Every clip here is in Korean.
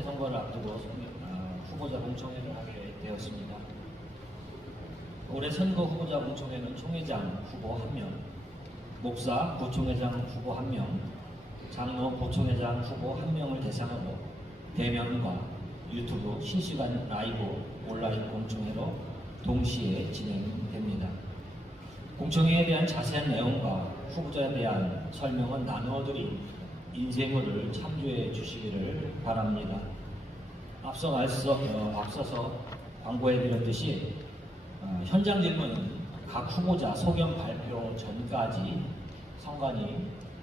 총회선거를 앞두고 후보자 공청회를 하게 되었습니다. 올해 선거 후보자 공청회는 총회장 후보 1명, 목사 부총회장 후보 1명, 장로 부총회장 후보 1명을 대상으로 대면과 유튜브 실시간 라이브 온라인 공청회로 동시에 진행됩니다. 공청회에 대한 자세한 내용과 후보자에 대한 설명은 나누어드린 인쇄물을 참조해 주시기를 바랍니다. 앞서서 광고해 드렸듯이 현장 질문은 각 후보자 소견 발표 전까지 성관이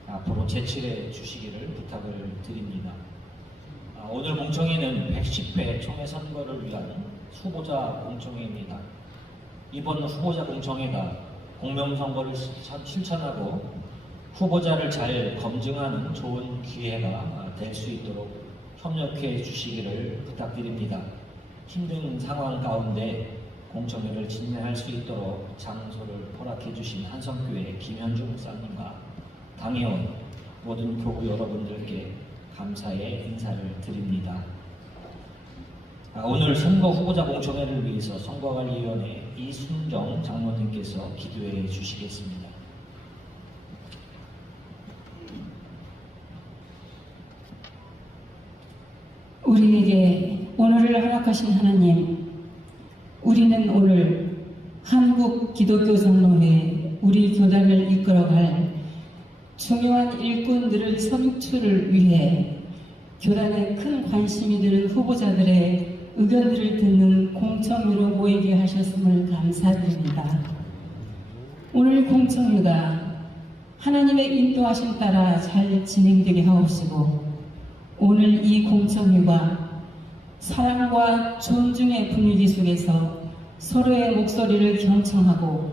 앞으로 제출해 주시기를 부탁을 드립니다. 오늘 공청회는 110회 총회 선거를 위한 후보자 공청회입니다. 이번 후보자 공청회가 공명선거를 실천하고 후보자를 잘 검증하는 좋은 기회가 될 수 있도록 협력해 주시기를 부탁드립니다. 힘든 상황 가운데 공청회를 진행할 수 있도록 장소를 허락해 주신 한성교회 김현주 목사님과 당회원 모든 교구 여러분들께 감사의 인사를 드립니다. 오늘 선거 후보자 공청회를 위해서 선거관리위원회 이순정 장로님께서 기도해 주시겠습니다. 우리에게 오늘을 허락하신 하나님, 우리는 오늘 한국 기독교 장로회 우리 교단을 이끌어갈 중요한 일꾼들을 선출을 위해 교단에 큰 관심이 드는 후보자들의 의견들을 듣는 공청회로 모이게 하셨음을 감사드립니다. 오늘 공청회가 하나님의 인도하심 따라 잘 진행되게 하옵시고, 오늘 이 공청회가 사랑과 존중의 분위기 속에서 서로의 목소리를 경청하고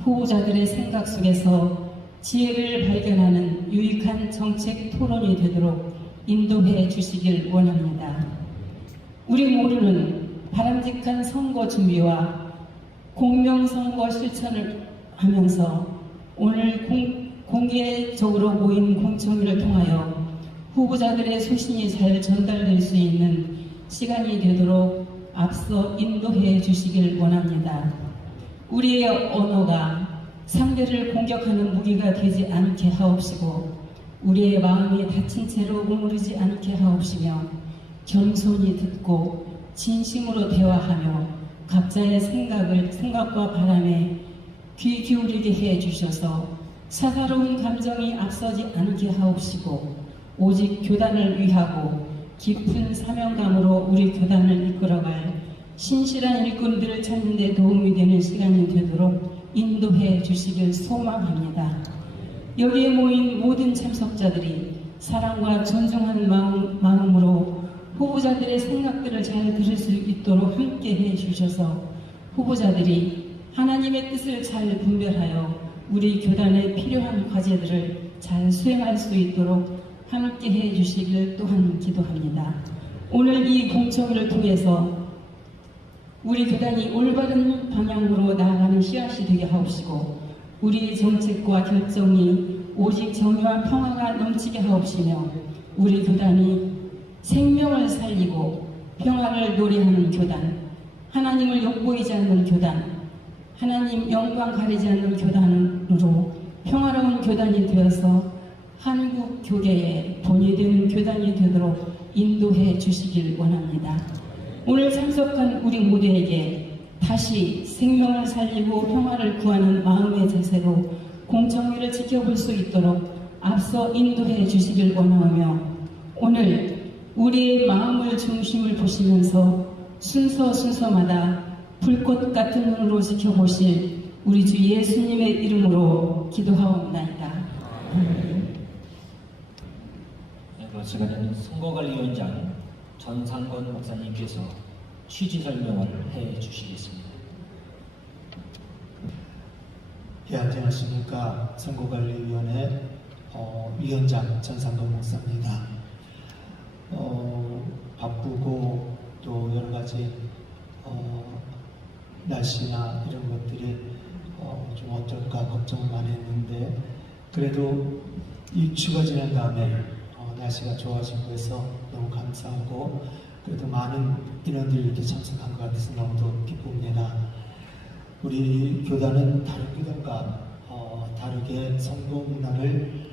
후보자들의 생각 속에서 지혜를 발견하는 유익한 정책 토론이 되도록 인도해 주시길 원합니다. 우리 모두는 바람직한 선거 준비와 공명선거 실천을 하면서 오늘 공개적으로 모인 공청회를 통하여 후보자들의 소신이 잘 전달될 수 있는 시간이 되도록 앞서 인도해 주시길 원합니다. 우리의 언어가 상대를 공격하는 무기가 되지 않게 하옵시고, 우리의 마음이 다친 채로 머무르지 않게 하옵시며, 겸손히 듣고 진심으로 대화하며 각자의 생각과 바람에 귀 기울이게 해 주셔서 사사로운 감정이 앞서지 않게 하옵시고, 오직 교단을 위하고 깊은 사명감으로 우리 교단을 이끌어갈 신실한 일꾼들을 찾는 데 도움이 되는 시간이 되도록 인도해 주시길 소망합니다. 여기에 모인 모든 참석자들이 사랑과 존중하는 마음으로 후보자들의 생각들을 잘 들을 수 있도록 함께 해 주셔서 후보자들이 하나님의 뜻을 잘 분별하여 우리 교단에 필요한 과제들을 잘 수행할 수 있도록 함께 해 주시길 또한 기도합니다. 오늘 이 공청회를 통해서 우리 교단이 올바른 방향으로 나아가는 씨앗이 되게 하옵시고, 우리의 정책과 결정이 오직 정의와 평화가 넘치게 하옵시며, 우리 교단이 생명을 살리고 평화를 노래하는 교단, 하나님을 욕보이지 않는 교단, 하나님 영광 가리지 않는 교단으로 평화로운 교단이 되어서 한국 교계의 본이 되는 교단이 되도록 인도해 주시길 원합니다. 오늘 참석한 우리 모두에게 다시 생명을 살리고 평화를 구하는 마음의 자세로 공청회를 지켜볼 수 있도록 앞서 인도해 주시길 원하며, 오늘 우리의 마음을 중심을 보시면서 순서마다 불꽃 같은 눈으로 지켜보실 우리 주 예수님의 이름으로 기도하옵나이다. 시간에는 선거관리위원장 전상권 목사님께서 취지 설명을 해 주시겠습니다. 예, 안녕하십니까. 선거관리위원회 위원장 전상권 목사입니다. 바쁘고 또 여러 가지 날씨나 이런 것들이 좀 어떨까 걱정을 많이 했는데, 그래도 이 주가 지난 다음에 날씨가 좋아지고 해서 너무 감사하고 그래도 많은 인원들이 이렇게 참석한 것 같아서 너무도 기쁩니다. 우리 교단은 다른 교단과 다르게 성도 문화를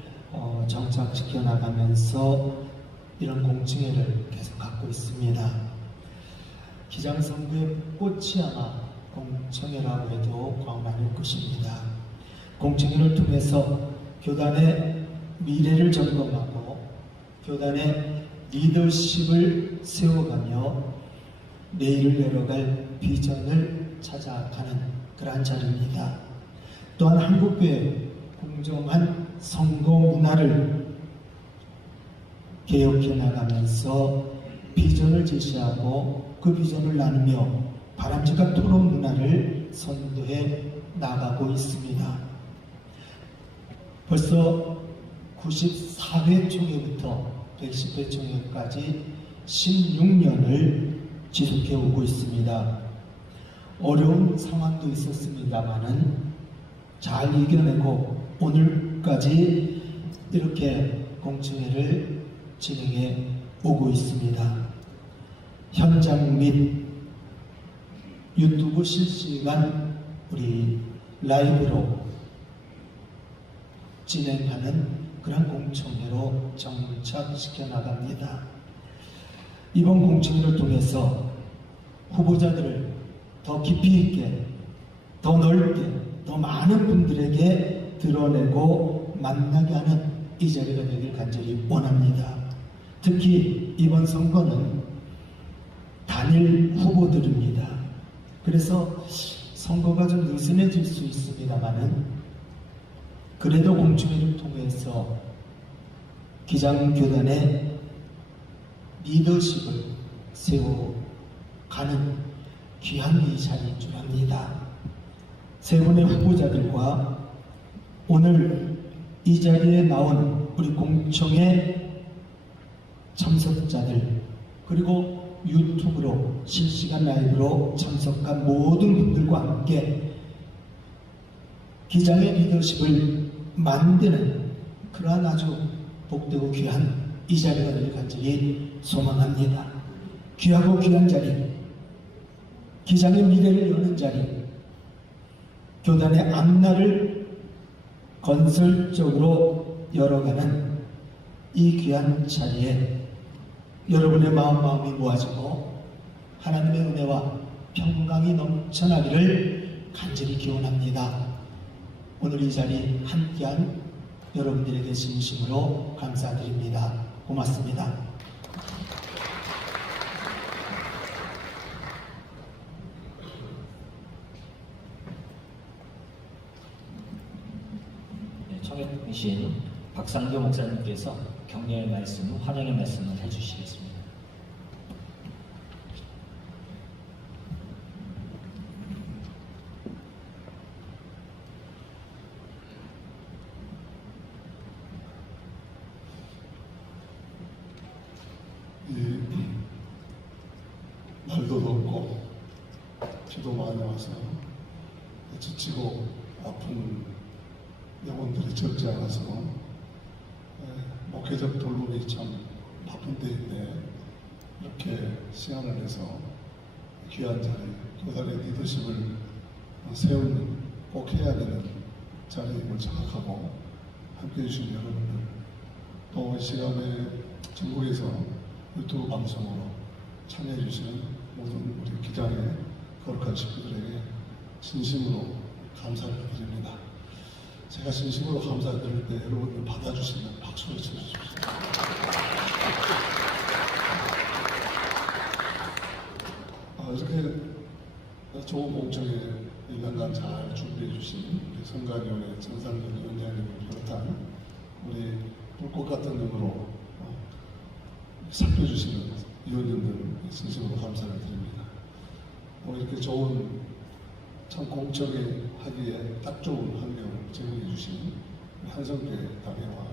정착시켜 나가면서 이런 공청회를 계속 갖고 있습니다. 기장성교의 꽃이 아마 공청회라고 해도 과언 아닐 것입니다. 공청회를 통해서 교단의 미래를 점검하고 교단의 리더십을 세워가며 내일을 열어갈 비전을 찾아가는 그러한 자리입니다. 또한 한국교회 공정한 선거 문화를 개혁해 나가면서 비전을 제시하고 그 비전을 나누며 바람직한 토론 문화를 선도해 나가고 있습니다. 벌써 94회 총회부터 110회 총회까지 16년을 지속해 오고 있습니다. 어려운 상황도 있었습니다만은 잘 이겨내고 오늘까지 이렇게 공청회를 진행해 오고 있습니다. 현장 및 유튜브 실시간 우리 라이브로 진행하는 그런 공청회로 정착시켜 나갑니다. 이번 공청회를 통해서 후보자들을 더 깊이 있게, 더 넓게, 더 많은 분들에게 드러내고 만나게 하는 이 자리가 되길 간절히 원합니다. 특히 이번 선거는 단일 후보들입니다. 그래서 선거가 좀 느슨해질 수 있습니다만은 그래도 공청회를 통해서 기장교단의 리더십을 세워가는 귀한 이 자리인 줄 압니다. 세 분의 후보자들과 오늘 이 자리에 나온 우리 공청회 참석자들 그리고 유튜브로 실시간 라이브로 참석한 모든 분들과 함께 기장의 리더십을 만드는 그러한 아주 복되고 귀한 이 자리가 되길 간절히 소망합니다. 귀하고 귀한 자리, 기장의 미래를 여는 자리, 교단의 앞날을 건설적으로 열어가는 이 귀한 자리에 여러분의 마음이 모아지고 하나님의 은혜와 평강이 넘쳐나기를 간절히 기원합니다. 오늘 이 자리 함께한 여러분들에게 진심으로 감사드립니다. 고맙습니다. 네, 청해주신 박상교 목사님께서 격려의 말씀, 환영의 말씀을 해주시겠습니다. 날도 덥고 비도 많이 와서 지치고 아픈 영혼들이 적지 않아서 목회적 돌봄이 참 바쁜 때인데 이렇게 시간을 내서 귀한 자리, 교단의 리더십을 세우는 꼭 해야 되는 자리임을 자각하고 함께해 주신 여러분들 또 이 시간에 전국에서 유튜브 방송으로 참여해 주시는 모든 우리 기장의 거룩한 식구들에게 진심으로 감사를 드립니다. 제가 진심으로 감사드릴 때 여러분들 받아주시면 박수를 쳐주십시오. 이렇게 좋은 공청회 1년간 잘 준비해 주신 우리 성가위원회 전상근 위원장님을 비롯한 우리 불꽃 같은 눈으로 살펴주시는 위원님들 진심으로 감사를 드립니다. 오늘 이렇게 좋은 참 공청회 하기에 딱 좋은 환경을 제공해 주신 한성교회 당회와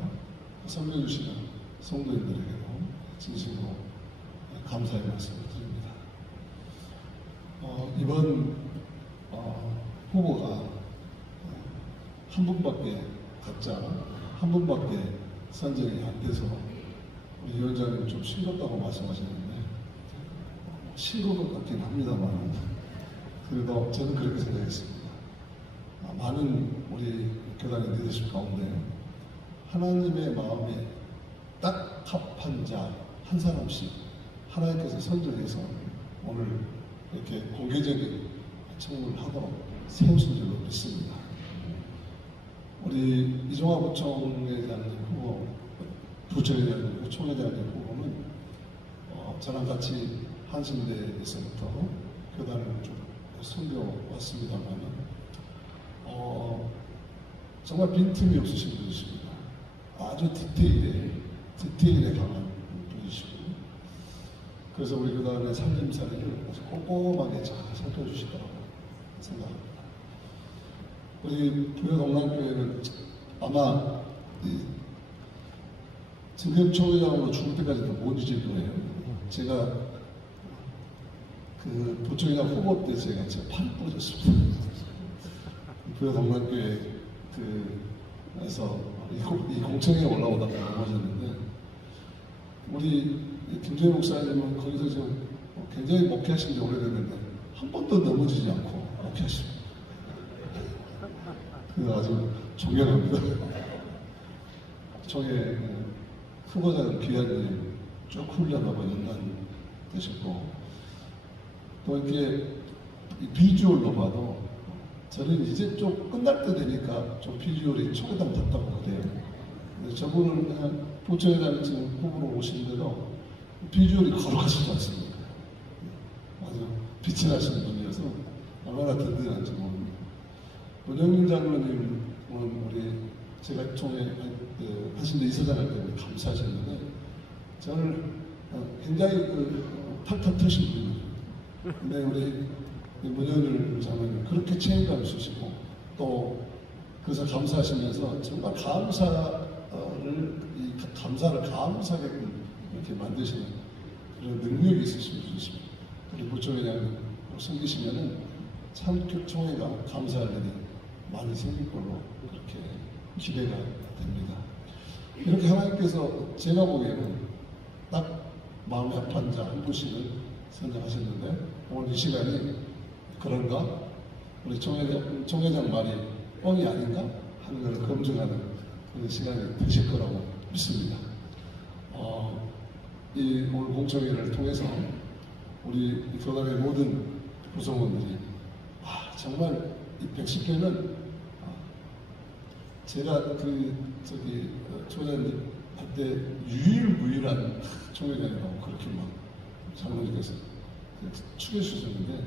섬겨주시는 성도님들에게도 진심으로 감사의 말씀을 드립니다. 이번 후보가 한 분밖에 각자 한 분밖에 선정이 안 돼서 우리 위원장님 좀 싱겁다고 말씀하셨는데 싱거운 것 같긴 합니다만 그래도 저는 그렇게 생각했습니다. 많은 우리 교단의 리더십 가운데 하나님의 마음에 딱 합한 자 한 사람씩 하나님께서 선정해서 오늘 이렇게 공개적인 청문을 하도록 세우신 줄로 믿습니다. 우리 이종화 부총회장님 후보, 부총회장님, 총회장님 후보는 저랑 같이 한신대에서부터 교단을 쭉 섬겨왔습니다만 정말 빈틈이 없으신 분이십니다. 아주 디테일에 강한 분이시고 그래서 우리 교단의 살림살이를 아주 꼼꼼하게 잘 살펴주시더라고 생각합니다. 우리 부여동락교회는 아마 정경 총회장으로 죽을 때까지도 못 잊을 거예요. 제가 그 부총회장 후보 때 제가 팔을 부러졌습니다. 부여동락교회 그에서 이 공청회에 올라오다가 넘어졌는데 우리 김재희 목사님은 거기서 지금 굉장히 목회하신 지 오래됐는데 한 번도 넘어지지 않고 목회하십니다. 그래서 아주 존경합니다. 총회 후보자 귀하님 쭉 훈련하고 연단 되셨고 또 이렇게 이 비주얼로 봐도 저는 이제 좀 끝날 때 되니까 좀 비주얼이 초대당 같다고 그래요. 근데 저분은 그냥 부총회장 지금 후보로 오시는데도 비주얼이 거룩하시지 않습니다. 아주 빛이 나시는 분이어서 얼마나 든든한지 모릅니다. 문영민 장로님은 우리 제가 총회 하신데 이사장할 때 감사하셨는데 저를 굉장히 탁탁 트신 분이에요. 근데 우리 문영민 장로님 그렇게 책임감 있으시고 또 그래서 감사하시면서 정말 감사를 감사하게끔 이렇게 만드시는 그런 능력이 있으신 분이십니다. 우리 부총회장 섬기시면은 참 총회가 감사할 일이 많이 생길 걸로 그렇게 기대가 됩니다. 이렇게 하나님께서 제가 보기에는 딱 마음에 합한 자 한 분씩을 선정하셨는데 오늘 이 시간이 그런가? 우리 총회장 말이 뻥이 아닌가? 하는 것을 검증하는 그런 시간이 되실 거라고 믿습니다. 이 오늘 공청회를 통해서 우리 교단의 모든 구성원들이 정말 이 110회는 제가 총회장님 그때 유일무이한 총회장이라고 그렇게 막 장로님께서 축해 주셨는데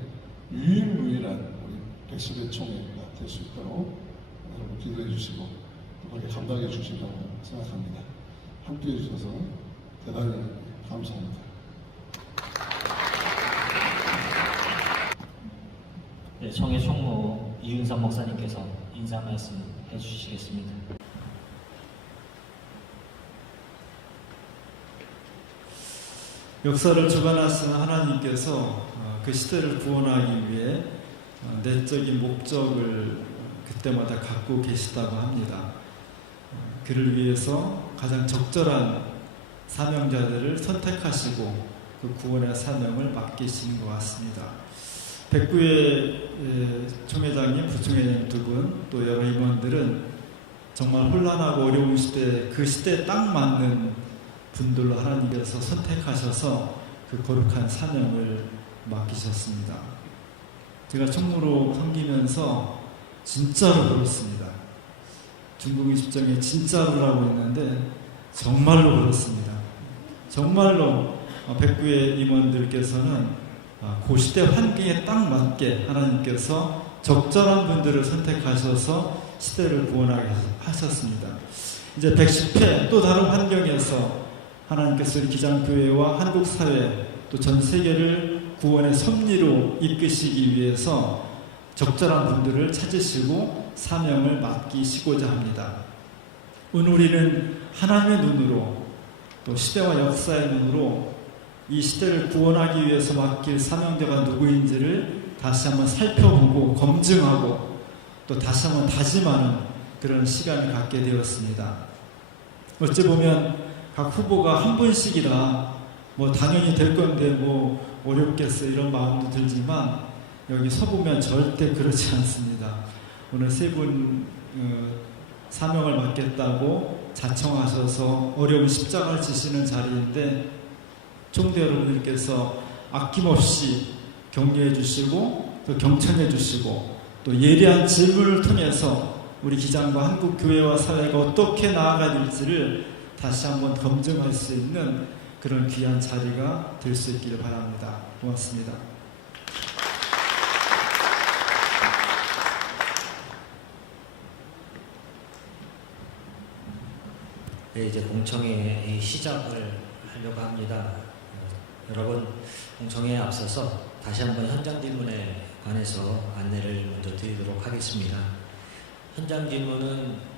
유일무이한 우리 110회 총회가 될 수 있도록 여러분 기도해 주시고 또 그렇게 감당해 주시라고 생각합니다. 함께해 주셔서 대단히 감사합니다. 네, 청해 총무 이윤선 목사님께서 인사 말씀 해주시겠습니다. 역사를 주관하시는 하나님께서 그 시대를 구원하기 위해 내적인 목적을 그때마다 갖고 계시다고 합니다. 그를 위해서 가장 적절한 사명자들을 선택하시고 그 구원의 사명을 맡기신 것 같습니다. 백구의 총회장님, 부총회장님 두 분, 또 여러 임원들은 정말 혼란하고 어려운 시대, 그 시대에 딱 맞는 분들로 하나님께서 선택하셔서 그 거룩한 사명을 맡기셨습니다. 제가 총무로 섬기면서 진짜로 그렇습니다. 중국 20정에 진짜로라고 했는데 정말로 그렇습니다. 정말로 백구의 임원들께서는 그 시대 환경에 딱 맞게 하나님께서 적절한 분들을 선택하셔서 시대를 구원하게 하셨습니다. 이제 110회 또 다른 환경에서 하나님께서 기장교회와 한국사회 또 전 세계를 구원의 섭리로 이끄시기 위해서 적절한 분들을 찾으시고 사명을 맡기시고자 합니다. 오늘 우리는 하나님의 눈으로 또 시대와 역사의 눈으로 이 시대를 구원하기 위해서 맡길 사명자가 누구인지를 다시 한번 살펴보고 검증하고 또 다시 한번 다짐하는 그런 시간을 갖게 되었습니다. 어찌 보면 각 후보가 한 분씩이라 뭐 당연히 될 건데 뭐 어렵겠어 이런 마음도 들지만 여기 서보면 절대 그렇지 않습니다. 오늘 세 분 사명을 맡겠다고 자청하셔서 어려운 십자가를 지시는 자리인데 총대 여러분들께서 아낌없이 격려해 주시고 또 경청해 주시고 또 예리한 질문을 통해서 우리 기장과 한국 교회와 사회가 어떻게 나아가야 될지를 다시 한번 검증할 수 있는 그런 귀한 자리가 될 수 있기를 바랍니다. 고맙습니다. 네, 이제 공청회의 시작을 하려고 합니다. 여러분, 공청회에 앞서서 다시 한번 현장 질문에 관해서 안내를 먼저 드리도록 하겠습니다. 현장 질문은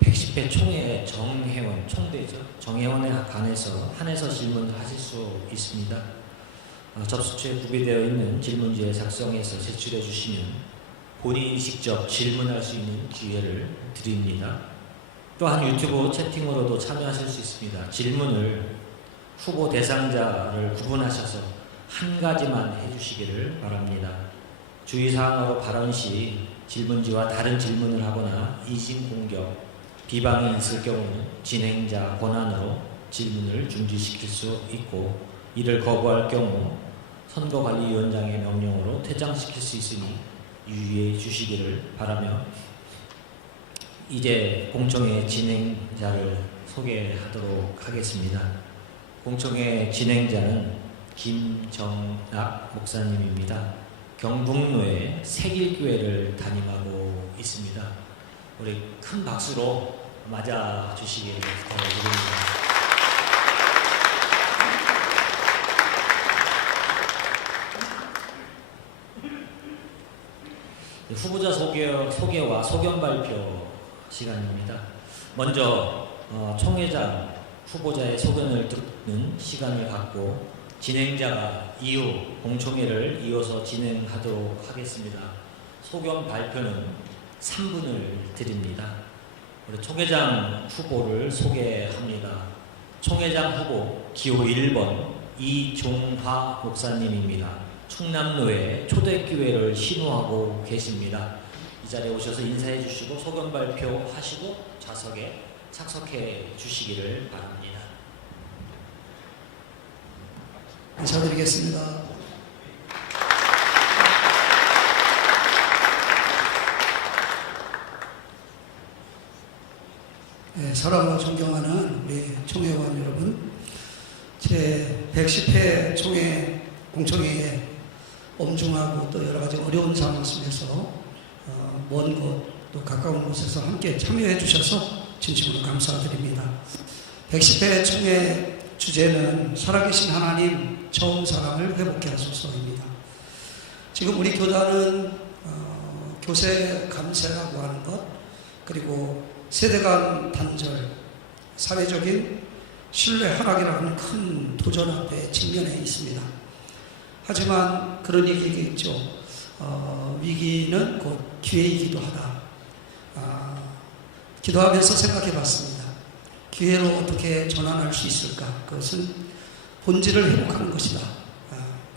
110회 총회 정회원, 총대죠. 정회원에 관해서 한해서 질문을 하실 수 있습니다. 접수처에 구비되어 있는 질문지에 작성해서 제출해 주시면 본인이 직접 질문할 수 있는 기회를 드립니다. 또한 유튜브 채팅으로도 참여하실 수 있습니다. 질문을 후보 대상자를 구분하셔서 한 가지만 해주시기를 바랍니다. 주의사항으로 발언 시 질문지와 다른 질문을 하거나 이진공격, 비방이 있을 경우는 진행자 권한으로 질문을 중지시킬 수 있고 이를 거부할 경우 선거관리위원장의 명령으로 퇴장시킬 수 있으니 유의해 주시기를 바라며 이제 공청회 진행자를 소개하도록 하겠습니다. 공청회 진행자는 김정락 목사님입니다. 경북로에 세길교회를 담임하고 있습니다. 우리 큰 박수로 맞아 주시기를 부탁드립니다. 후보자 소개와 소견 발표 시간입니다. 먼저 총회장 후보자의 소견을 듣는 시간을 갖고 진행자가 이후 공청회를 이어서 진행하도록 하겠습니다. 소견 발표는 3분을 드립니다. 우리 총회장 후보를 소개합니다. 총회장 후보 기호 1번 이종화 목사님입니다. 충남로에 초대교회를 신호하고 계십니다. 이 자리에 오셔서 인사해 주시고 소견 발표하시고 좌석에 착석해 주시기를 바랍니다. 인사드리겠습니다. 네, 사랑과 존경하는 우리 총회원 여러분, 제 110회 총회 공청회에 엄중하고 또 여러 가지 어려운 상황 속에서 먼 곳 또 가까운 곳에서 함께 참여해 주셔서 진심으로 감사드립니다. 110회 총회 주제는 살아계신 하나님 처음 사랑을 회복해 하소서입니다. 지금 우리 교단은 교세 감세라고 하는 것, 그리고 세대 간 단절, 사회적인 신뢰 하락이라는 큰 도전 앞에 직면해 있습니다. 하지만 그런 얘기가 있죠. 위기는 곧 기회이기도 하다. 기도하면서 생각해 봤습니다. 기회로 어떻게 전환할 수 있을까? 그것은 본질을 회복하는 것이다.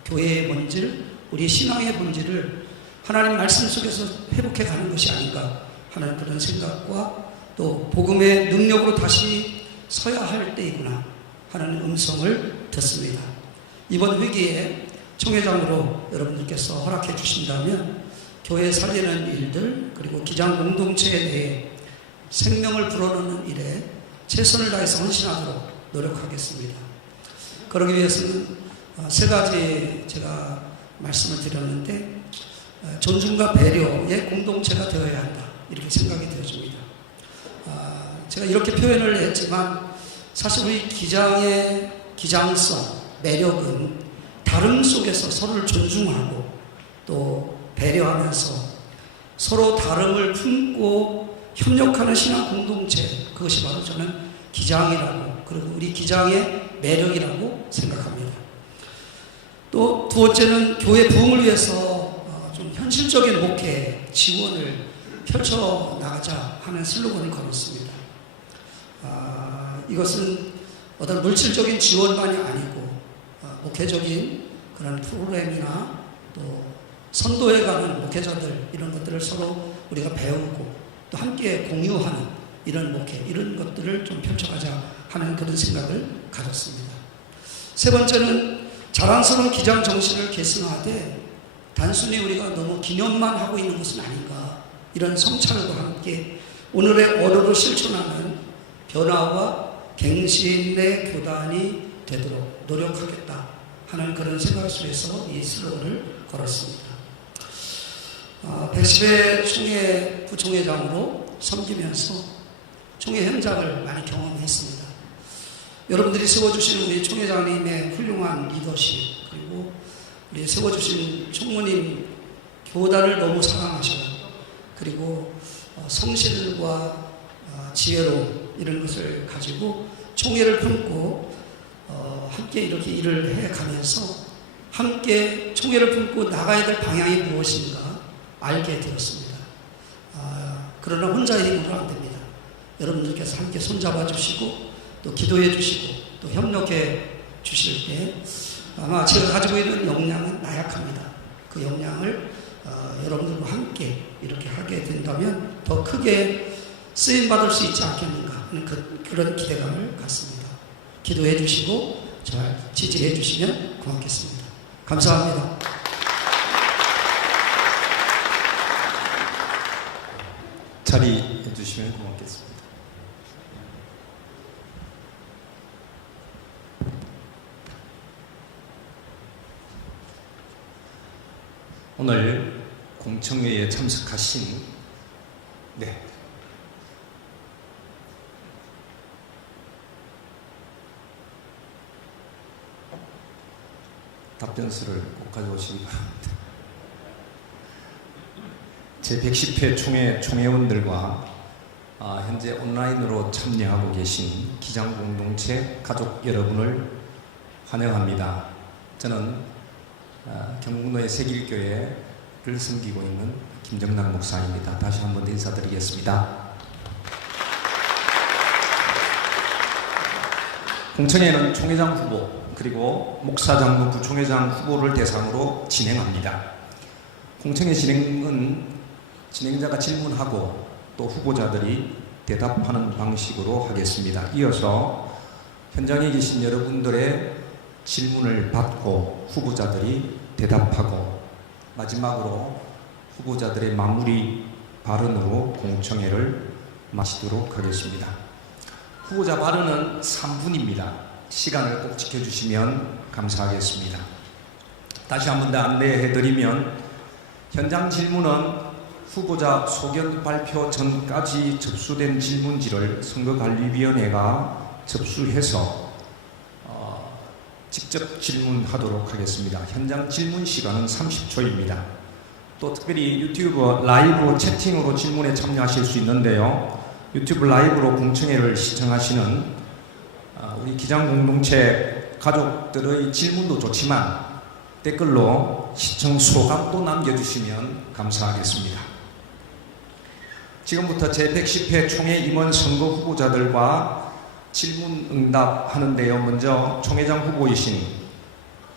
교회의 본질, 우리 신앙의 본질을 하나님 말씀 속에서 회복해 가는 것이 아닌가 하는 그런 생각과 또 복음의 능력으로 다시 서야 할 때이구나 하는 음성을 듣습니다. 이번 회기에 총회장으로 여러분들께서 허락해 주신다면 교회 살리는 일들 그리고 기장 공동체에 대해 생명을 불어넣는 일에 최선을 다해서 헌신하도록 노력하겠습니다. 그러기 위해서는 세 가지 제가 말씀을 드렸는데 존중과 배려의 공동체가 되어야 한다 이렇게 생각이 되어집니다. 제가 이렇게 표현을 했지만 사실 우리 기장의 기장성, 매력은 다름 속에서 서로를 존중하고 또 배려하면서 서로 다름을 품고 협력하는 신앙 공동체, 그것이 바로 저는 기장이라고, 그리고 우리 기장의 매력이라고 생각합니다. 또 두 번째는 교회 부흥을 위해서 좀 현실적인 목회 지원을 펼쳐나가자 하는 슬로건을 걸었습니다. 이것은 어떤 물질적인 지원만이 아니고 목회적인 그런 프로그램이나 또 선도에 가는 목회자들 이런 것들을 서로 우리가 배우고 또 함께 공유하는 이런 목회 이런 것들을 좀 펼쳐가자 하는 그런 생각을 가졌습니다. 세 번째는 자랑스러운 기장 정신을 계승하되 단순히 우리가 너무 기념만 하고 있는 것은 아닌가 이런 성찰과 함께 오늘의 언어로 실천하는 변화와 갱신의 교단이 되도록 노력하겠다 하는 그런 생각 속에서 이 슬로건을 걸었습니다. 110회 총회 부총회장으로 섬기면서 총회 현장을 많이 경험했습니다. 여러분들이 세워주신 우리 총회장님의 훌륭한 리더십 그리고 우리 세워주신 총무님 교단을 너무 사랑하셔요. 그리고 성실과 지혜로움 이런 것을 가지고 총회를 품고 함께 이렇게 일을 해가면서 함께 총회를 품고 나가야 될 방향이 무엇인가 알게 되었습니다. 그러나 혼자의 힘으로 안 됩니다. 여러분들께서 함께 손잡아 주시고 또 기도해 주시고 또 협력해 주실 때 아마 제가 가지고 있는 역량은 나약합니다. 그 역량을 여러분들과 함께 이렇게 하게 된다면 더 크게 쓰임받을 수 있지 않겠는가 하는 그런 기대감을 갖습니다. 기도해 주시고 잘 지지해 주시면 고맙겠습니다. 감사합니다. 자리해 주시면 고맙겠습니다. 오늘 공청회에 참석하신 답변서를 꼭 가져오시기 바랍니다. 제110회 총회원들과 현재 온라인으로 참여하고 계신 기장공동체 가족 여러분을 환영합니다. 저는 경북로의 세길교회를 섬기고 있는 김정남 목사입니다. 다시 한번 인사드리겠습니다. 공청회는 총회장 후보 그리고 목사장로 부총회장 후보를 대상으로 진행합니다. 공청회 진행은 진행자가 질문하고 또 후보자들이 대답하는 방식으로 하겠습니다. 이어서 현장에 계신 여러분들의 질문을 받고 후보자들이 대답하고 마지막으로 후보자들의 마무리 발언으로 공청회를 마치도록 하겠습니다. 후보자 발언은 3분입니다. 시간을 꼭 지켜주시면 감사하겠습니다. 다시 한 번 더 안내해드리면 현장 질문은 후보자 소견 발표 전까지 접수된 질문지를 선거관리위원회가 접수해서 직접 질문하도록 하겠습니다. 현장 질문 시간은 30초입니다. 또 특별히 유튜브 라이브 채팅으로 질문에 참여하실 수 있는데요. 유튜브 라이브로 공청회를 시청하시는 우리 기장공동체 가족들의 질문도 좋지만 댓글로 시청 소감도 남겨주시면 감사하겠습니다. 지금부터 제110회 총회 임원 선거 후보자들과 질문 응답하는데요. 먼저 총회장 후보이신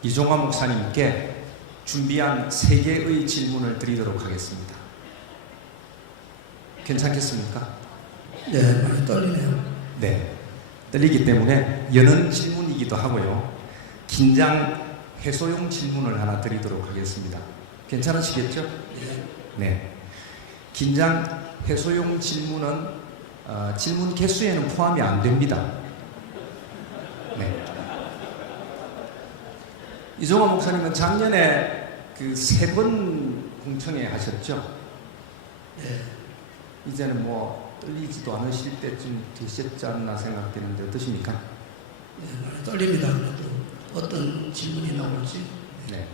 이종화 목사님께 준비한 3개의 질문을 드리도록 하겠습니다. 괜찮겠습니까? 네, 많이 떨리네요. 네, 떨리기 때문에 여는 질문이기도 하고요. 긴장 해소용 질문을 하나 드리도록 하겠습니다. 괜찮으시겠죠? 네. 긴장 해소용 질문은 질문 개수에는 포함이 안 됩니다. 네. 이종화 목사님은 작년에 그 3번 공청회 하셨죠? 네. 이제는 뭐 떨리지도 않으실 때쯤 되셨지 않나 생각되는데 어떠십니까? 네, 많이 떨립니다. 어떤 질문이 나올지. 네.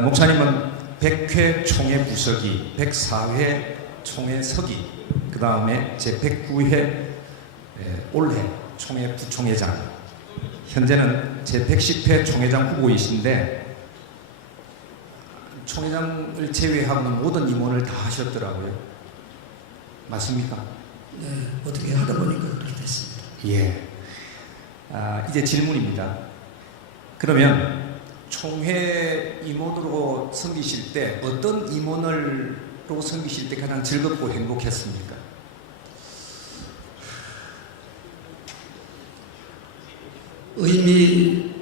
목사님은 100회 총회 부서기, 104회 총회 서기, 그 다음에 제109회 올해 총회 부총회장, 현재는 제110회 총회장 후보이신데 총회장을 제외하고는 모든 임원을 다 하셨더라고요. 맞습니까? 네, 어떻게 하다 보니까 그렇게 됐습니다. 예. 이제 질문입니다. 그러면 총회 임원으로 섬기실 때 어떤 임원으로 섬기실 때 가장 즐겁고 행복했습니까? 의미,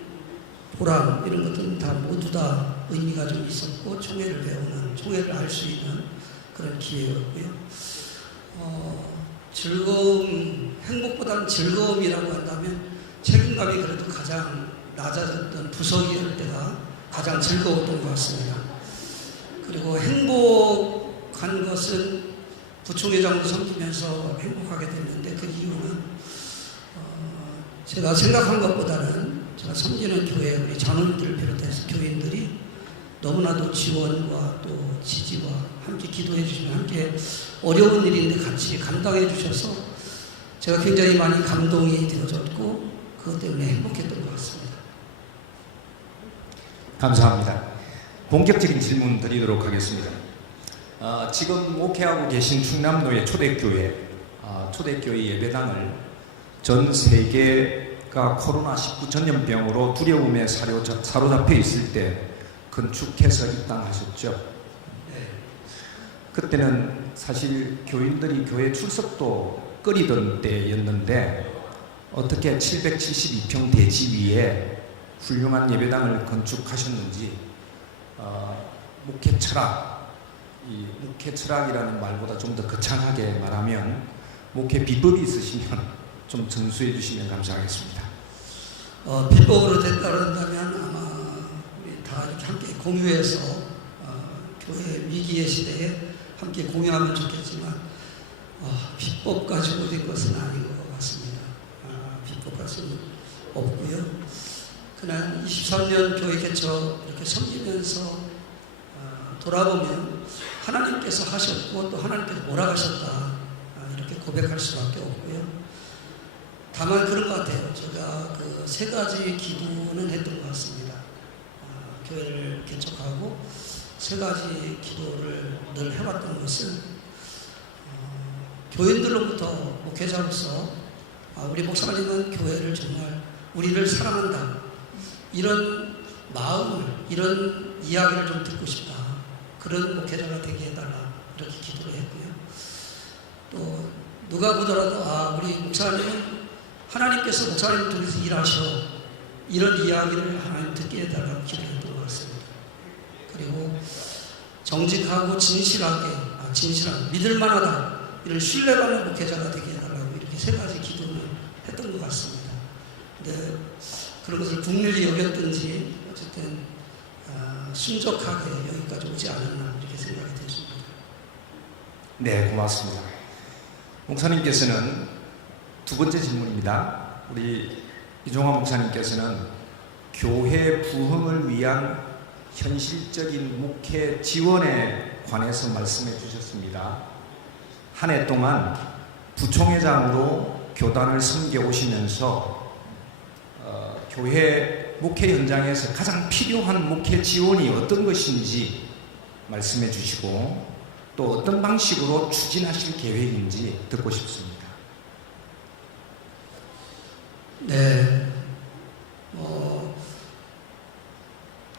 보람 이런 것들은 다 모두 다 의미가 좀 있었고 총회를 배우는, 총회를 알 수 있는 그런 기회였고요. 즐거움, 행복보다는 즐거움이라고 한다면 책임감이 그래도 가장 낮아졌던 부서기 할 때가 가장 즐거웠던 것 같습니다. 그리고 행복한 것은 부총회장으로 섬기면서 행복하게 됐는데 그 이유는 제가 생각한 것보다는 제가 섬기는 교회 우리 전원들 비롯해서 교인들이 너무나도 지원과 또 지지와 함께 기도해 주시면 함께 어려운 일인데 같이 감당해 주셔서 제가 굉장히 많이 감동이 되어졌고 그것 때문에 행복했던 것 같습니다. 감사합니다. 본격적인 질문 드리도록 하겠습니다. 지금 목회하고 계신 충남도의 초대교회 예배당을 전 세계가 코로나19 전염병으로 두려움에 사로잡혀 있을 때 건축해서 입당하셨죠. 그때는 사실 교인들이 교회 출석도 꺼리던 때였는데 어떻게 772평 대지 위에 훌륭한 예배당을 건축하셨는지 목회 철학, 이 목회 철학이라는 말보다 좀 더 거창하게 말하면 목회 비법이 있으시면 좀 전수해 주시면 감사하겠습니다. 비법으로 된다면 아마 우리 다 이렇게 함께 공유해서 교회 위기의 시대에 함께 공유하면 좋겠지만 비법 가지고 된 것은 아닌 것 같습니다. 비법 가지고 없고요. 그냥 23년 교회 개척 이렇게 섬기면서 돌아보면 하나님께서 하셨고 또 하나님께서 몰아가셨다 이렇게 고백할 수밖에 없고요. 다만 그런 것 같아요. 제가 그 세 가지 기도는 했던 것 같습니다. 교회를 개척하고 세 가지 기도를 늘 해왔던 것은 교인들로부터 목회자로서 우리 목사님은 교회를 정말 우리를 사랑한다 이런 마음을, 이런 이야기를 좀 듣고 싶다. 그런 목회자가 되게 해달라 이렇게 기도를 했고요. 또 누가 보더라도 우리 목사님은 하나님께서 목사님을 통해서 일하셔 이런 이야기를 하나님 듣게 해달라고 기도했던 것 같습니다. 그리고 정직하고 진실한 믿을만하다 이런 신뢰받는 목회자가 되게 해달라고 이렇게 세 가지 기도를 했던 것 같습니다. 근데 그런 것을 국률이 여겼든지 어쨌든 순적하게 여기까지 오지 않았나 이렇게 생각이 됐습니다. 네, 고맙습니다. 목사님께서는 두 번째 질문입니다. 우리 이종화 목사님께서는 교회 부흥을 위한 현실적인 목회 지원에 관해서 말씀해 주셨습니다. 한 해 동안 부총회장으로 교단을 섬겨 오시면서 교회 목회 현장에서 가장 필요한 목회 지원이 어떤 것인지 말씀해 주시고 또 어떤 방식으로 추진하실 계획인지 듣고 싶습니다. 네,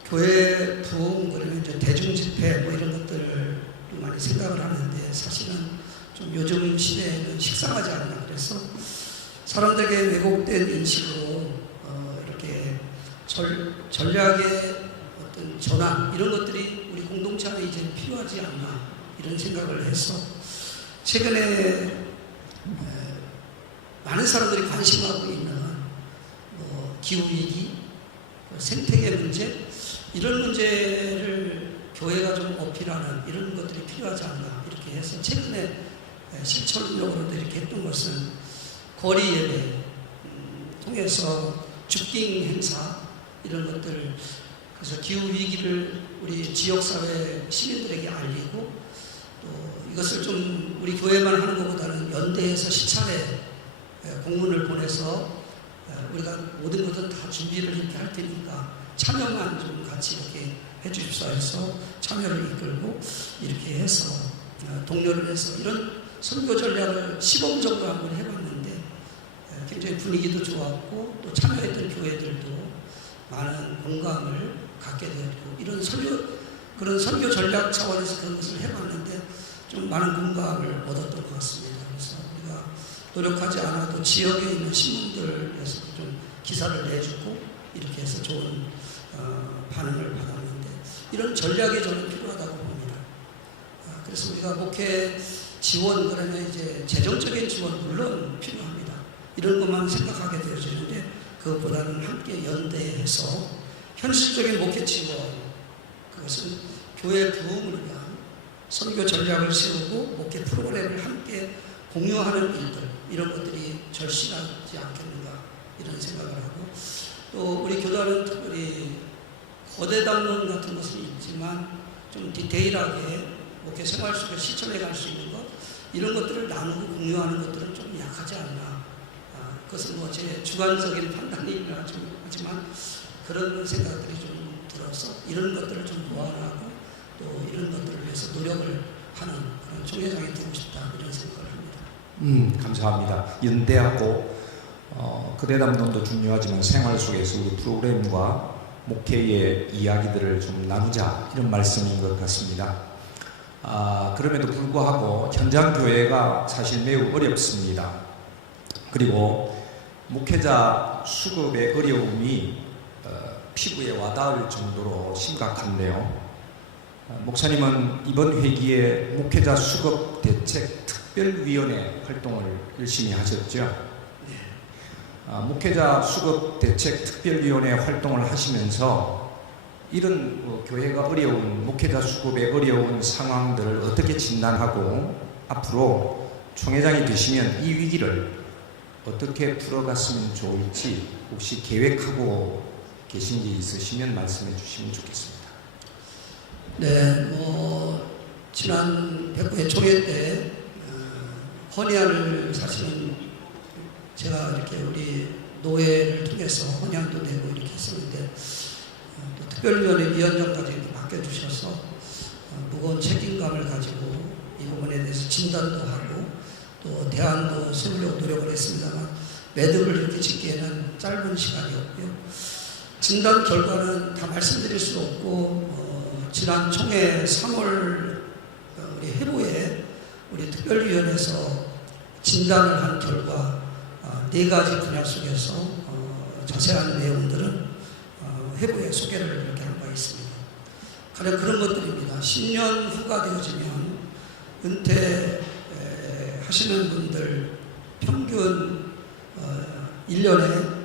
교회 부흥 그리고 이제 대중 집회 이런 것들을 많이 생각을 하는데 사실은 좀 요즘 시대에는 식상하지 않나 그래서 사람들에게 왜곡된 인식으로 이렇게 전략의 어떤 전환 이런 것들이 우리 공동체 안에 이제 필요하지 않나 이런 생각을 해서 최근에 많은 사람들이 관심하고 있는 기후위기, 생태계 문제 이런 문제를 교회가 좀 어필하는 이런 것들이 필요하지 않나 이렇게 해서 최근에 실천적으로도 이렇게 했던 것은 거리 예배 통해서 죽깅 행사 이런 것들 그래서 기후위기를 우리 지역사회 시민들에게 알리고 또 이것을 좀 우리 교회만 하는 것보다는 연대해서 시찰에 공문을 보내서 우리가 모든 것은 다 준비를 이렇게 할 테니까 참여만 좀 같이 이렇게 해주십사 해서 참여를 이끌고 이렇게 해서 동료를 해서 이런 선교 전략을 시범적으로 한번 해봤는데 굉장히 분위기도 좋았고 또 참여했던 교회들도 많은 공감을 갖게 되었고 이런 그런 설교 전략 차원에서 그것을 해봤는데 좀 많은 공감을 얻었던 것 같습니다. 그래서 우리가 노력하지 않아도 지역에 있는 신문들에서 좀 기사를 내주고 이렇게 해서 좋은 반응을 받았는데 이런 전략이 저는 필요하다고 봅니다. 그래서 우리가 목회 지원 그러면 이제 재정적인 지원 물론 필요합니다. 이런 것만 생각하게 되어지는데 그것보다는 함께 연대해서 현실적인 목회 지원 그것은 교회 부흥을 위한 선교 전략을 세우고 목회 프로그램을 함께 공유하는 일들 이런 것들이 절실하지 않겠는가 이런 생각을 하고 또 우리 교단은 특별히 거대 담론 같은 것은 있지만 좀 디테일하게 목회 생활 속에 실천해 갈 수 있는 것 이런 것들을 나누고 공유하는 것들은 좀 약하지 않나 그것은 뭐 제 주관적인 판단이긴 하지만 그런 생각들이 좀 들어서 이런 것들을 좀 보완하고 또 이런 것들을 위해서 노력을 하는 그런 총회장이 되고 싶다 이런 생각을 합니다. 감사합니다. 연대하고 거대 담론도 중요하지만 생활 속에서 우리 프로그램과 목회의 이야기들을 좀 나누자 이런 말씀인 것 같습니다. 그럼에도 불구하고 현장 교회가 사실 매우 어렵습니다. 그리고 목회자 수급의 어려움이 피부에 와닿을 정도로 심각한데요. 목사님은 이번 회기에 목회자 수급 대책 특별위원회 활동을 열심히 하셨죠. 목회자 수급 대책 특별위원회 활동을 하시면서 이런 교회가 어려운 목회자 수급의 어려운 상황들을 어떻게 진단하고 앞으로 총회장이 되시면 이 위기를 어떻게 풀어갔으면 좋을지 혹시 계획하고 계신 게 있으시면 말씀해 주시면 좋겠습니다. 네, 지난 백구회 총회 때 헌의안을 사실은 제가 이렇게 우리 노회를 통해서 헌의안도 내고 이렇게 했었는데 또 특별위원회 위원장까지 맡겨주셔서 무거운 책임감을 가지고 이 부분에 대해서 진단도 하고 또 대안도 세우려고 노력을 했습니다만 매듭을 이렇게 짓기에는 짧은 시간이었고요. 진단 결과는 다 말씀드릴 수 없고 지난 총회 3월 우리 해로에 우리 특별위원회에서 진단을 한 결과 4가지 분야 속에서 자세한 내용들은 해부에 소개를 이렇게 한 바 있습니다. 가령 그런 것들입니다. 10년 후가 되어지면 은퇴하시는 분들 평균 1년에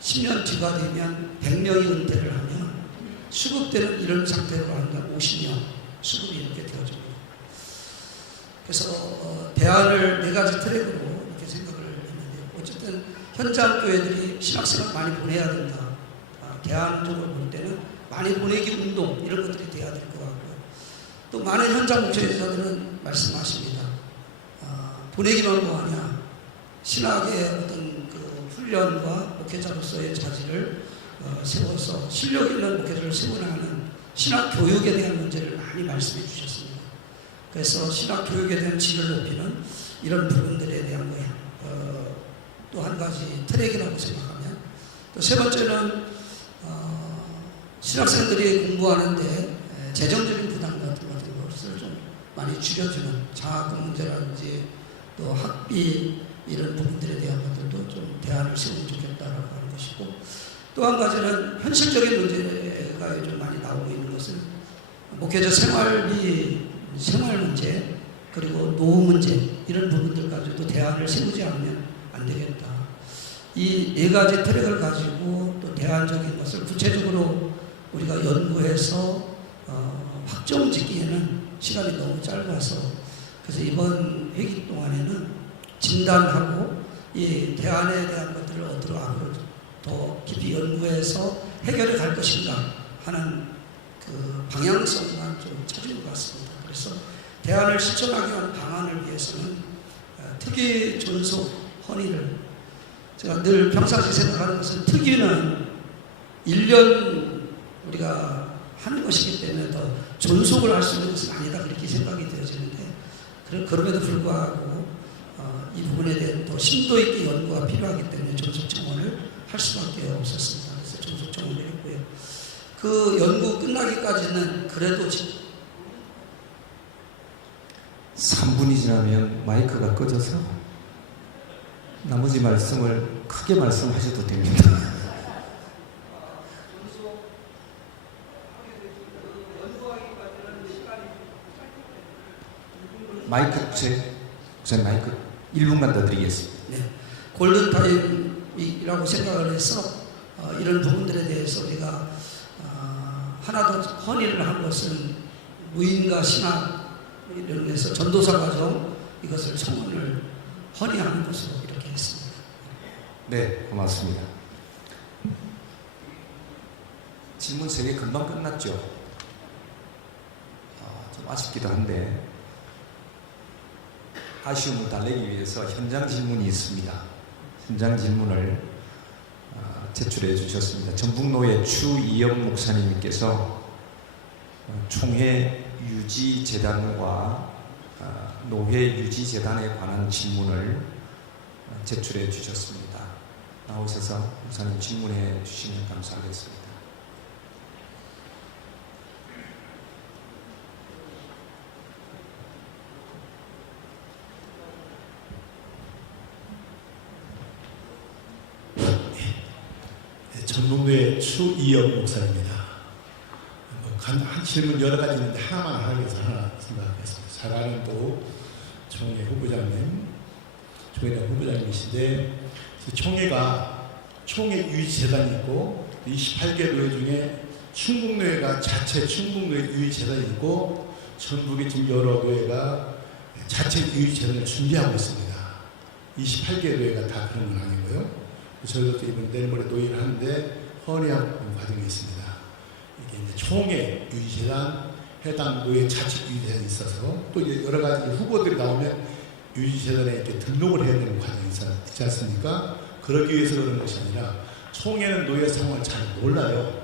10년 뒤가 되면 100명이 은퇴를 하면 수급되는 이런 상태로 하면 50년 수급이 이렇게 되어집니다. 그래서 대안을 4가지 트랙으로 이렇게 생각을 했는데요. 어쨌든 현장 교회들이 신학생을 많이 보내야 된다. 대안적으로 볼 때는 많이 보내기 운동 이런 것들이 돼야 될 것 같고요. 또 많은 현장 목회자들은 말씀하십니다. 보내기만 뭐하냐. 신학의 어떤 그 훈련과 목회자로서의 자질을 세워서 실력 있는 목회자를 세워나가는 신학 교육에 대한 문제를 많이 말씀해 주셨습니다. 그래서 신학 교육에 대한 질을 높이는 이런 부분들에 대한 거에 또 한 가지 트랙이라고 생각하면 또 세 번째는 신학생들이 공부하는데 재정적인 부담 같은 것을 좀 많이 줄여주는 장학금 문제라든지 또 학비 이런 부분들에 대한 것들도 좀 대안을 세우면 좋겠다라고 하는 것이고 또 한 가지는 현실적인 문제가 좀 많이 나오고 있는 것은 목회자 생활비, 생활 문제 그리고 노후 문제 이런 부분들 가지고도 대안을 세우지 않으면 안 되겠다. 이 4가지 트랙을 가지고 또 대안적인 것을 구체적으로 우리가 연구해서 확정 짓기에는 시간이 너무 짧아서 그래서 이번 회기 동안에는 진단하고 이 대안에 대한 것들을 어디로 앞으로 더 깊이 연구해서 해결해 갈 것인가 하는 그 방향성만 좀 찾은 것 같습니다. 그래서 대안을 실천하기 위한 방안을 위해서는 특위 존속 헌의를 제가 늘 평상시 생각하는 것은 특위는 1년 우리가 하는 것이기 때문에 더 존속을 할 수 있는 것은 아니다 그렇게 생각이 되어지는데 그럼에도 불구하고 이 부분에 대한 더 심도 있게 연구가 필요하기 때문에 존속 정원을 할 수밖에 없었습니다. 그래서 존속 정원을 했고요. 그 연구 끝나기까지는 그래도 3분이 지나면 마이크가 꺼져서 나머지 말씀을 크게 말씀하셔도 됩니다. 마이크 제 마이크 1분만 더 드리겠습니다. 네, 골든타임이라고 생각을 해서 이런 부분들에 대해서 우리가 하나 더 헌의를 한 것은 무인과 신학 이런 데서 전도사 과정 이것을 청원을 헌의하는 것으로 이렇게 했습니다. 네, 고맙습니다. 질문 3개 금방 끝났죠? 좀 아쉽기도 한데 아쉬움을 달래기 위해서 현장 질문이 있습니다. 현장 질문을 제출해 주셨습니다. 전북노회 추이영 목사님께서 총회 유지재단과 노회 유지재단에 관한 질문을 제출해 주셨습니다. 나오셔서 목사님 질문해 주시면 감사하겠습니다. 전북노회 추이영 목사입니다. 한 질문 여러 가지 있는데 하나만 하기 위해서 하나 생각하겠습니다. 잘 아는 또 총회 후보자님, 총회장 후보자님이신데 총회가 총회 유지재단이 있고 28개 노회 중에 충북노회가 자체 충북노회 유지재단이 있고 전북의 지금 여러 노회가 자체 유지재단을 준비하고 있습니다. 28개 노회가 다 그런 건 아니고요. 저희도 또 이번 내일 모레 노회를 하는데 헌의하는 과정이 있습니다. 이게 이제 총회 유지재단, 해당 노회 자체 유지재단이 있어서 또 이제 여러 가지 후보들이 나오면 유지재단에 이렇게 등록을 해야 되는 과정이 있지 않습니까? 그러기 위해서 그런 것이 아니라 총회는 노회 상황을 잘 몰라요.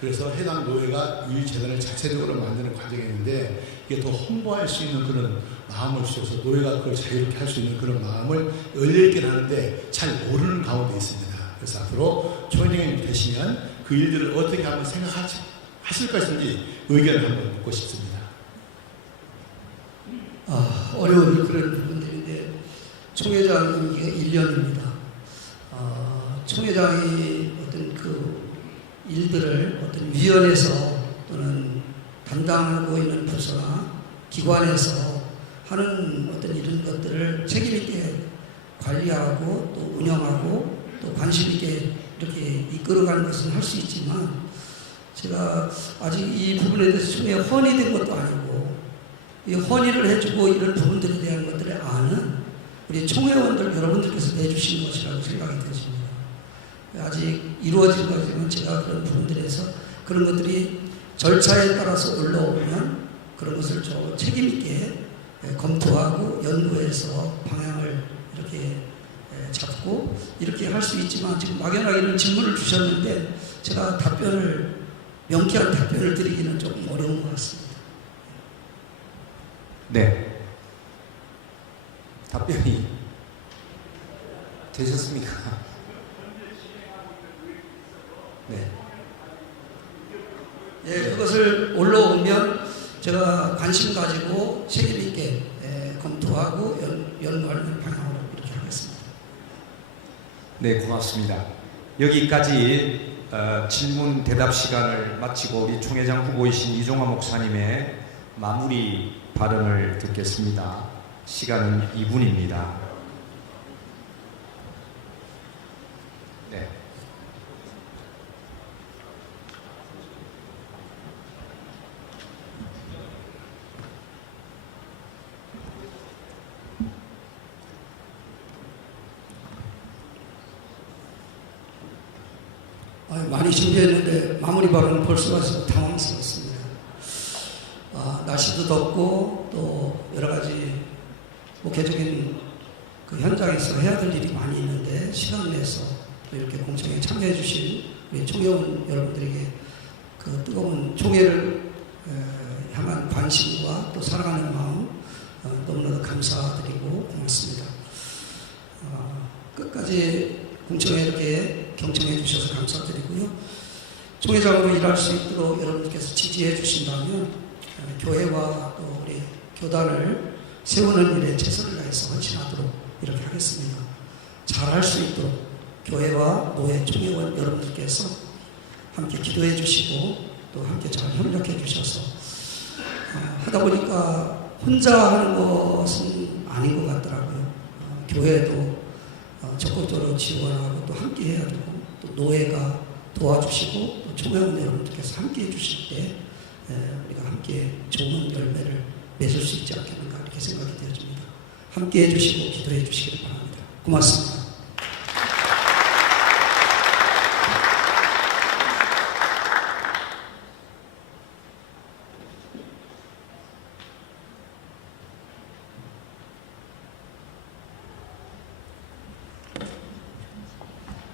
그래서 해당 노회가 유지재단을 자체적으로 만드는 과정이 있는데 이게 더 홍보할 수 있는 그런 마음을 주셔서 노회가 그걸 자유롭게 할 수 있는 그런 마음을 열려있게 하는데 잘 모르는 가운데 있습니다. 그래서 앞으로 총회장님 되시면 그 일들을 어떻게 한번 생각하실 것인지 의견을 한번 묻고 싶습니다. 어려운 그런 부분들인데 총회장 임기가 1년입니다. 총회장이 어떤 그 일들을 어떤 위원회에서 또는 담당하고 있는 부서나 기관에서 하는 어떤 이런 것들을 책임있게 관리하고 또 운영하고 또 관심있게 이렇게 이끌어가는 것은 할 수 있지만 제가 아직 이 부분에 대해서 총회에 헌의된 것도 아니고 이 헌의를 해주고 이런 부분들에 대한 것들을 아는 우리 총회원들 여러분들께서 내주시는 것이라고 생각이 드십니다. 아직 이루어진 것이지만 제가 그런 부분들에서 그런 것들이 절차에 따라서 올라오면 그런 것을 좀 책임있게 검토하고 연구해서 방향을 이렇게 잡고 이렇게 할 수 있지만 지금 막연하게 이런 질문을 주셨는데 제가 명쾌한 답변을 드리기는 조금 어려운 것 같습니다. 네. 답변이 되셨습니까? 네. 예, 그것을 올라오면 제가 관심 가지고 책임있게 검토하고 연구하는 방향으로 이렇게 하겠습니다. 네, 고맙습니다. 여기까지 질문 대답 시간을 마치고 우리 총회장 후보이신 이종화 목사님의 마무리 발언을 듣겠습니다. 시간은 2분입니다. 네. 많이 준비했는데 마무리 발언을 벌써 와서 당황스럽습니다. 날씨도 덥고 또 여러 가지 목회적인 그 현장에서 해야 될 일이 많이 있는데 시간 내서 또 이렇게 공청회에 참여해 주신 우리 총회원 여러분들에게 그 뜨거운 총회를 향한 관심과 또 사랑하는 마음 너무나도 감사드리고 고맙습니다. 끝까지 공청회 이렇게 경청해 주셔서 감사드리고요. 총회장으로 일할 수 있도록 여러분께서 지지해 주신다면 교회와 또 우리 교단을 세우는 일에 최선을 다해서 헌신하도록 이렇게 하겠습니다. 잘할 수 있도록 교회와 노회 총회원 여러분들께서 함께 기도해 주시고 또 함께 잘 협력해 주셔서 하다 보니까 혼자 하는 것은 아닌 것 같더라고요. 교회도 적극적으로 지원하고 또 함께 해야 되고 또 노회가 도와주시고 또 총회원 여러분들께서 함께 해주실 때 우리가 함께 좋은 열매를 맺을 수 있지 않겠는가 이렇게 생각이 되어집니다. 함께 해주시고 기도해 주시기 바랍니다. 고맙습니다.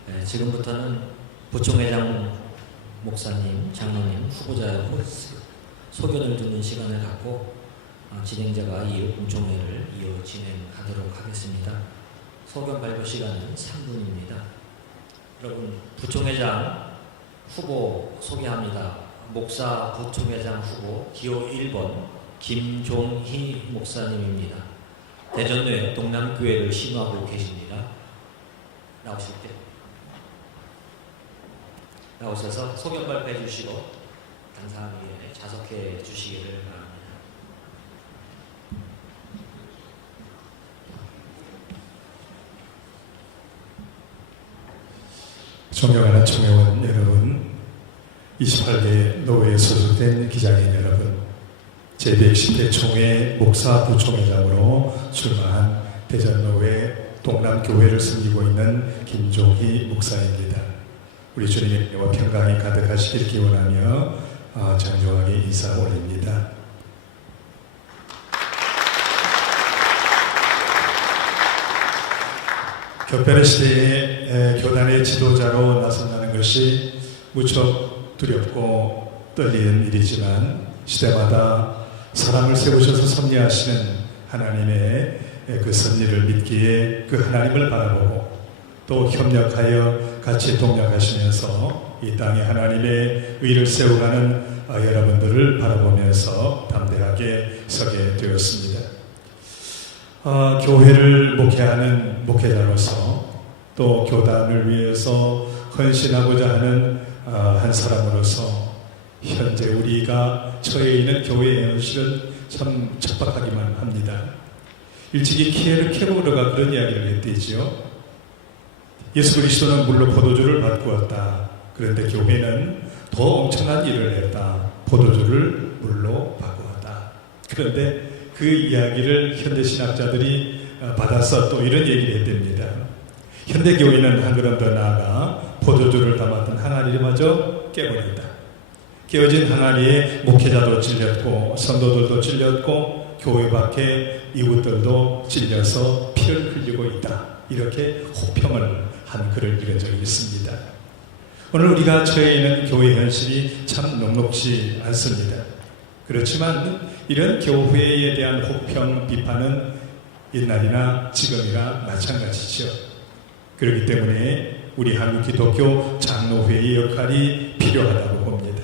네, 지금부터는 부총회장 목사님, 장로님, 후보자 소견을 듣는 시간을 갖고 진행자가 이 공청회를 이어 진행하도록 하겠습니다. 소견 발표 시간은 3분입니다. 여러분, 부총회장 후보 소개합니다. 목사 부총회장 후보 기호 1번 김종희 목사님입니다. 대전로에 동남교회를 신호하고 계십니다. 나오실 때 나오셔서 소견 발표해 주시고 당사위에 자석해 주시기를 바랍니다. 존경하는 총회원 여러분, 28개 노회에 소속된 기자님 여러분, 제110회 총회 목사 부총회장으로 출마한 대전노회 동남교회를 섬기고 있는 김종희 목사입니다. 우리 주님의 은혜와 평강이 가득하시길 기원하며 정중하게 인사 올립니다. 교편의 시대에 교단의 지도자로 나선다는 것이 무척 두렵고 떨리는 일이지만 시대마다 사람을 세우셔서 섭리하시는 하나님의 그 섭리를 믿기에 그 하나님을 바라보고 또 협력하여 같이 동력하시면서 이 땅에 하나님의 의를 세워가는 여러분들을 바라보면서 담대하게 서게 되었습니다. 교회를 목회하는 목회자로서 또 교단을 위해서 헌신하고자 하는 한 사람으로서 현재 우리가 처해 있는 교회의 현실은 참 척박하기만 합니다. 일찍이 키에르 케보르가 그런 이야기를 했대지요. 예수 그리스도는 물로 포도주를 바꾸었다. 그런데 교회는 더 엄청난 일을 했다. 포도주를 물로 바꾸었다. 그런데 그 이야기를 현대신학자들이 받아서 또 이런 얘기를 했답니다. 현대교회는 한 걸음 더 나아가 포도주를 담았던 항아리마저 깨버렸다. 깨어진 항아리에 목회자도 찔렸고 성도들도 찔렸고 교회 밖에 이웃들도 찔려서 피를 흘리고 있다. 이렇게 호평을 한 글을 읽은 적이 있습니다. 오늘 우리가 처해 있는 교회 현실이 참 녹록지 않습니다. 그렇지만 이런 교회에 대한 호평, 비판은 옛날이나 지금이나 마찬가지죠. 그렇기 때문에 우리 한국 기독교 장로회의 역할이 필요하다고 봅니다.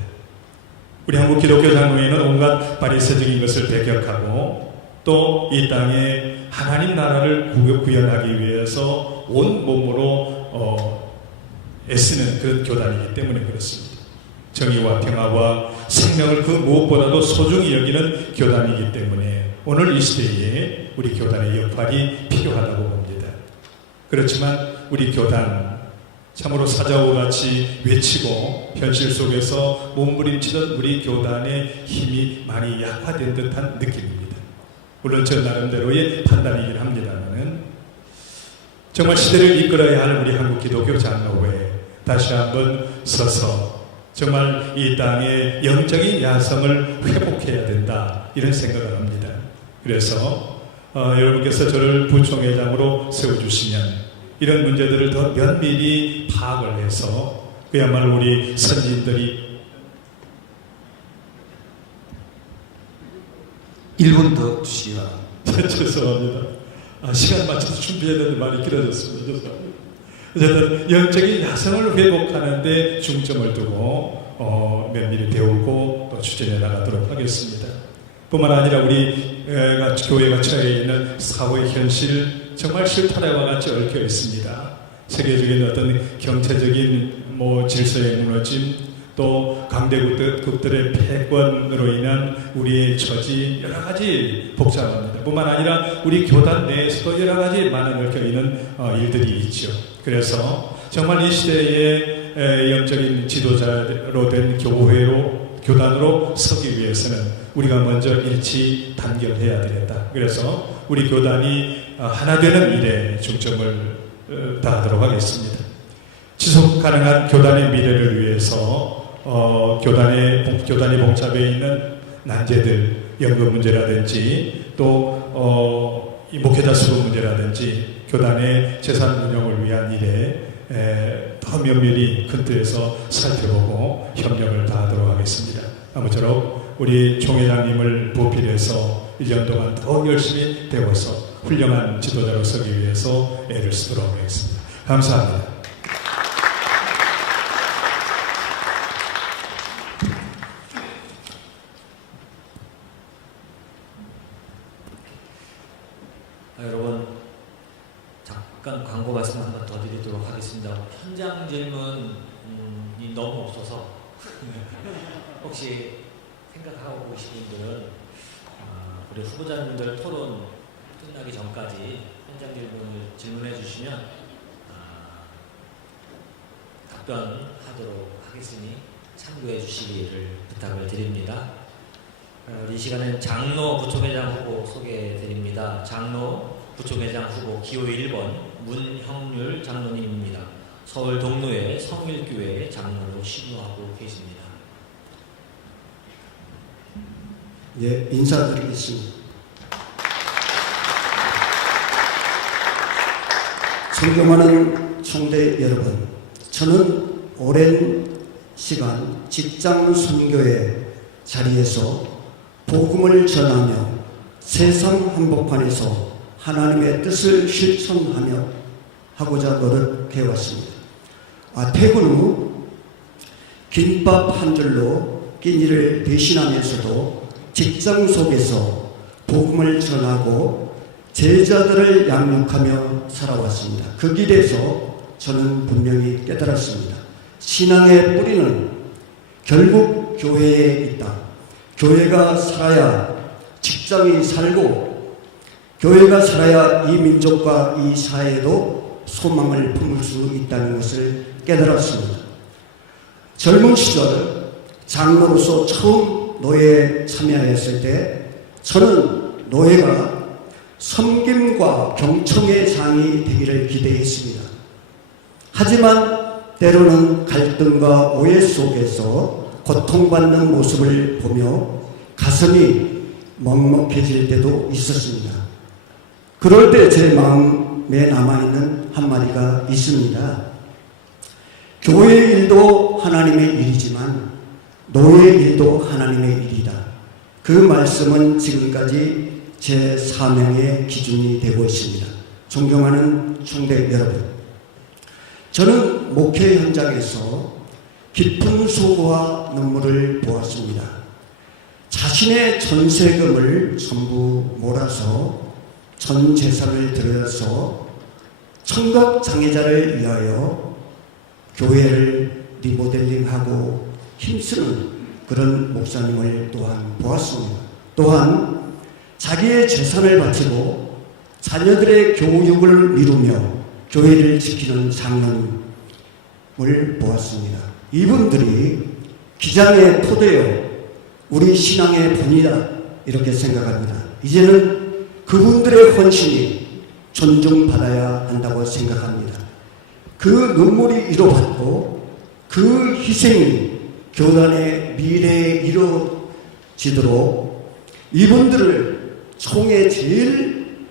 우리 한국 기독교 장로회는 온갖 바리새적인 것을 배격하고 또 이 땅에 하나님 나라를 구현하기 위해서 온 몸으로 애쓰는 그런 교단이기 때문에 그렇습니다. 정의와 평화와 생명을 그 무엇보다도 소중히 여기는 교단이기 때문에 오늘 이 시대에 우리 교단의 역할이 필요하다고 봅니다. 그렇지만 우리 교단 참으로 사자와 같이 외치고 현실 속에서 몸부림치던 우리 교단의 힘이 많이 약화된 듯한 느낌입니다. 물론 저 나름대로의 판단이긴 합니다만 정말 시대를 이끌어야 할 우리 한국 기독교 장로회 다시 한번 서서 정말 이 땅의 영적인 야성을 회복해야 된다 이런 생각을 합니다. 그래서 여러분께서 저를 부총회장으로 세워주시면 이런 문제들을 더 면밀히 파악을 해서 그야말로 우리 선진들이 1분 더 주시기 바랍니다. 죄송합니다. 시간 맞춰서 준비해야 되는 말이 길어졌습니다. 죄송합니다. 어쨌든 영적인 야성을 회복하는 데 중점을 두고 면밀히 배우고 또 추진해 나가도록 하겠습니다. 뿐만 아니라 우리 교회가 처해 있는 사회 현실 정말 실타래와 같이 얽혀 있습니다. 세계적인 어떤 경제적인 질서의 무너짐, 또 강대국들의 패권으로 인한 우리의 처지 여러 가지 복잡합니다. 뿐만 아니라 우리 교단 내에서도 여러 가지 많은 얽혀 있는 일들이 있죠. 그래서 정말 이 시대의 영적인 지도자로 된 교단으로 서기 위해서는 우리가 먼저 일치 단결해야 되겠다. 그래서 우리 교단이 하나 되는 일에 중점을 다하도록 하겠습니다. 지속 가능한 교단의 미래를 위해서 교단이 봉착해 있는 난제들, 연금 문제라든지 또 이 목회자 수급 문제라든지 교단의 재산 운영을 위한 일에 더 면밀히 큰 틀에서 살펴보고 협력을 다하도록 하겠습니다. 아무쪼록 우리 총회장님을 보필해서 1년 동안 더 열심히 배워서 훌륭한 지도자로 서기 위해서 애를 쓰도록 하겠습니다. 감사합니다. 여러분, 잠깐 광고 말씀 한번 더 드리도록 하겠습니다. 현장 질문이 너무 없어서 혹시 생각하고 계신 분들은 우리 후보자님들 토론 끝나기 전까지 현장 질문해 주시면 답변하도록 하겠으니 참고해 주시기를 부탁을 드립니다. 이 시간에는 장로 부총회장 후보 소개해 드립니다. 장로 부총회장 후보 기호 1번 문형률 장로님입니다. 서울 동로의 성일교회 장로로 신우하고 계십니다. 예, 인사드리겠습니다. 존경하는 총대 여러분, 저는 오랜 시간 직장 선교의 자리에서 복음을 전하며 세상 한복판에서 하나님의 뜻을 실천하며 하고자 노력해왔습니다. 퇴근 후 김밥 한 줄로 끼니를 대신하면서도 직장 속에서 복음을 전하고 제자들을 양육하며 살아왔습니다. 그 길에서 저는 분명히 깨달았습니다. 신앙의 뿌리는 결국 교회에 있다. 교회가 살아야 직장이 살고, 교회가 살아야 이 민족과 이 사회도 소망을 품을 수 있다는 것을 깨달았습니다. 젊은 시절 장로로서 처음 노예에 참여했을 때 저는 노예가 섬김과 경청의 장이 되기를 기대했습니다. 하지만 때로는 갈등과 오해 속에서 고통받는 모습을 보며 가슴이 먹먹해질 때도 있었습니다. 그럴 때 제 마음에 남아있는 한마디가 있습니다. 교회 일도 하나님의 일이지만 노예 일도 하나님의 일이다. 그 말씀은 지금까지 제 사명의 기준이 되고 있습니다. 존경하는 총대 여러분, 저는 목회 현장에서 깊은 수고와 눈물을 보았습니다. 자신의 전세금을 전부 몰아서 전 재산을 들여서 청각 장애자를 위하여 교회를 리모델링하고 힘쓰는 그런 목사님을 또한 보았습니다. 또한 자기의 재산을 바치고 자녀들의 교육을 미루며 교회를 지키는 장로님을 보았습니다. 이분들이 기장의 토대요, 우리 신앙의 본이다, 이렇게 생각합니다. 이제는 그분들의 헌신이 존중받아야 한다고 생각합니다. 그 눈물이 위로받고 그 희생이 교단의 미래에 이루어지도록 이분들을 총회 제일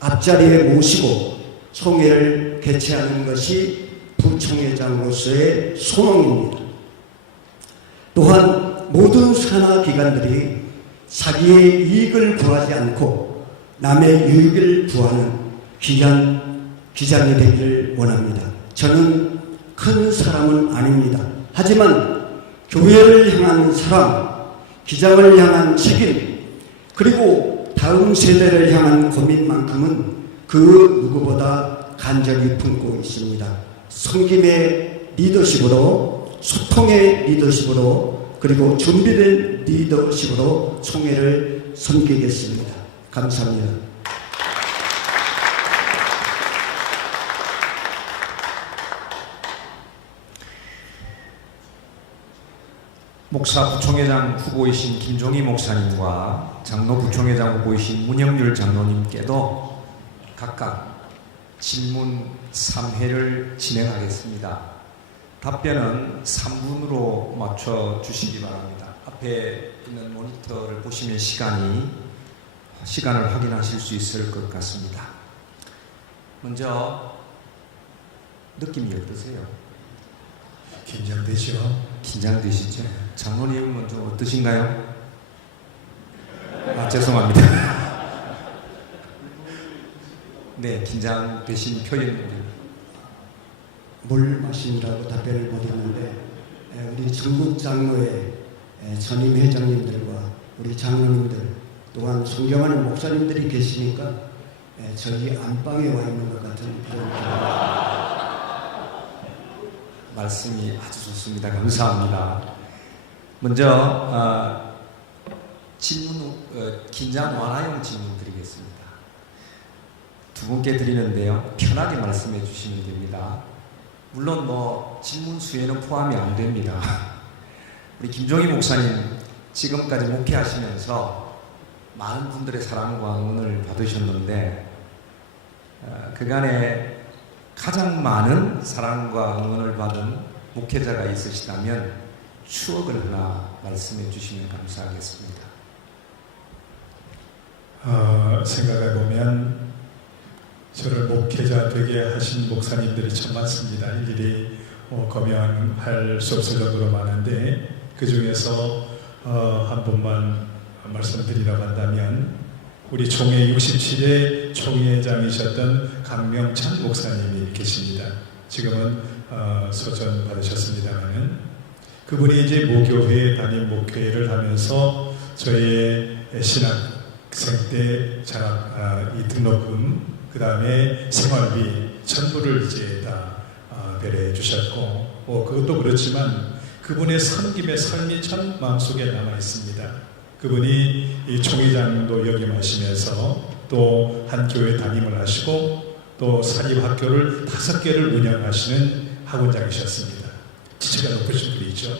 앞자리에 모시고 총회를 개최하는 것이 부총회장으로서의 소망입니다. 또한 모든 산하기관들이 자기의 이익을 구하지 않고 남의 유익을 구하는 귀한 기장이 되기를 원합니다. 저는 큰 사람은 아닙니다. 하지만 교회를 향한 사랑, 기장을 향한 책임, 그리고 다음 세대를 향한 고민만큼은 그 누구보다 간절히 품고 있습니다. 섬김의 리더십으로, 소통의 리더십으로, 그리고 준비된 리더십으로 총회를 섬기겠습니다. 감사합니다. 목사 부총회장 후보이신 김종희 목사님과 장로 부총회장 후보이신 문영률 장로님께도 각각 질문 3회를 진행하겠습니다. 답변은 3분으로 맞춰 주시기 바랍니다. 앞에 있는 모니터를 보시면 시간을 확인하실 수 있을 것 같습니다. 먼저 느낌이 어떠세요? 긴장되죠? 긴장되시죠? 장로님 먼저 어떠신가요? 죄송합니다. 네, 긴장되신 표현입니다. 물 마시느라고 답변을 못했는데 우리 전국 장로회 전임 회장님들과 우리 장로님들 또한 존경하는 목사님들이 계시니까 저희 안방에 와 있는 것 같은 그런 말씀이 아주 좋습니다. 감사합니다. 먼저 질문, 긴장 완화용 질문 드리겠습니다. 두 분께 드리는데요. 편하게 말씀해 주시면 됩니다. 물론 질문 수에는 포함이 안 됩니다. 우리 김종희 목사님 지금까지 목회하시면서 많은 분들의 사랑과 응원을 받으셨는데 그간에 가장 많은 사랑과 응원을 받은 목회자가 있으시다면 추억을 하나 말씀해 주시면 감사하겠습니다. 생각해보면 저를 목회자 되게 하신 목사님들이 참 많습니다. 일일이 거명할 수 없을 정도로 많은데 그 중에서 한 분만 말씀드리라고 한다면 우리 총회 67회 총회장이셨던 강명찬 목사님이 계십니다. 지금은 소전 받으셨습니다만은 그분이 이제 모교회 담임 목회를 하면서 저의 신학생 때 장학 이 등록금 그 다음에 생활비 전부를 이제 다 배려해 주셨고 그것도 그렇지만 그분의 섬김의 삶이 참 마음속에 남아 있습니다. 그분이 이 총회장도 역임하시면서 또 한 교회 담임을 하시고 또 사립학교를 5개를 운영하시는 학원장이셨습니다. 지체가 높으신 분이죠.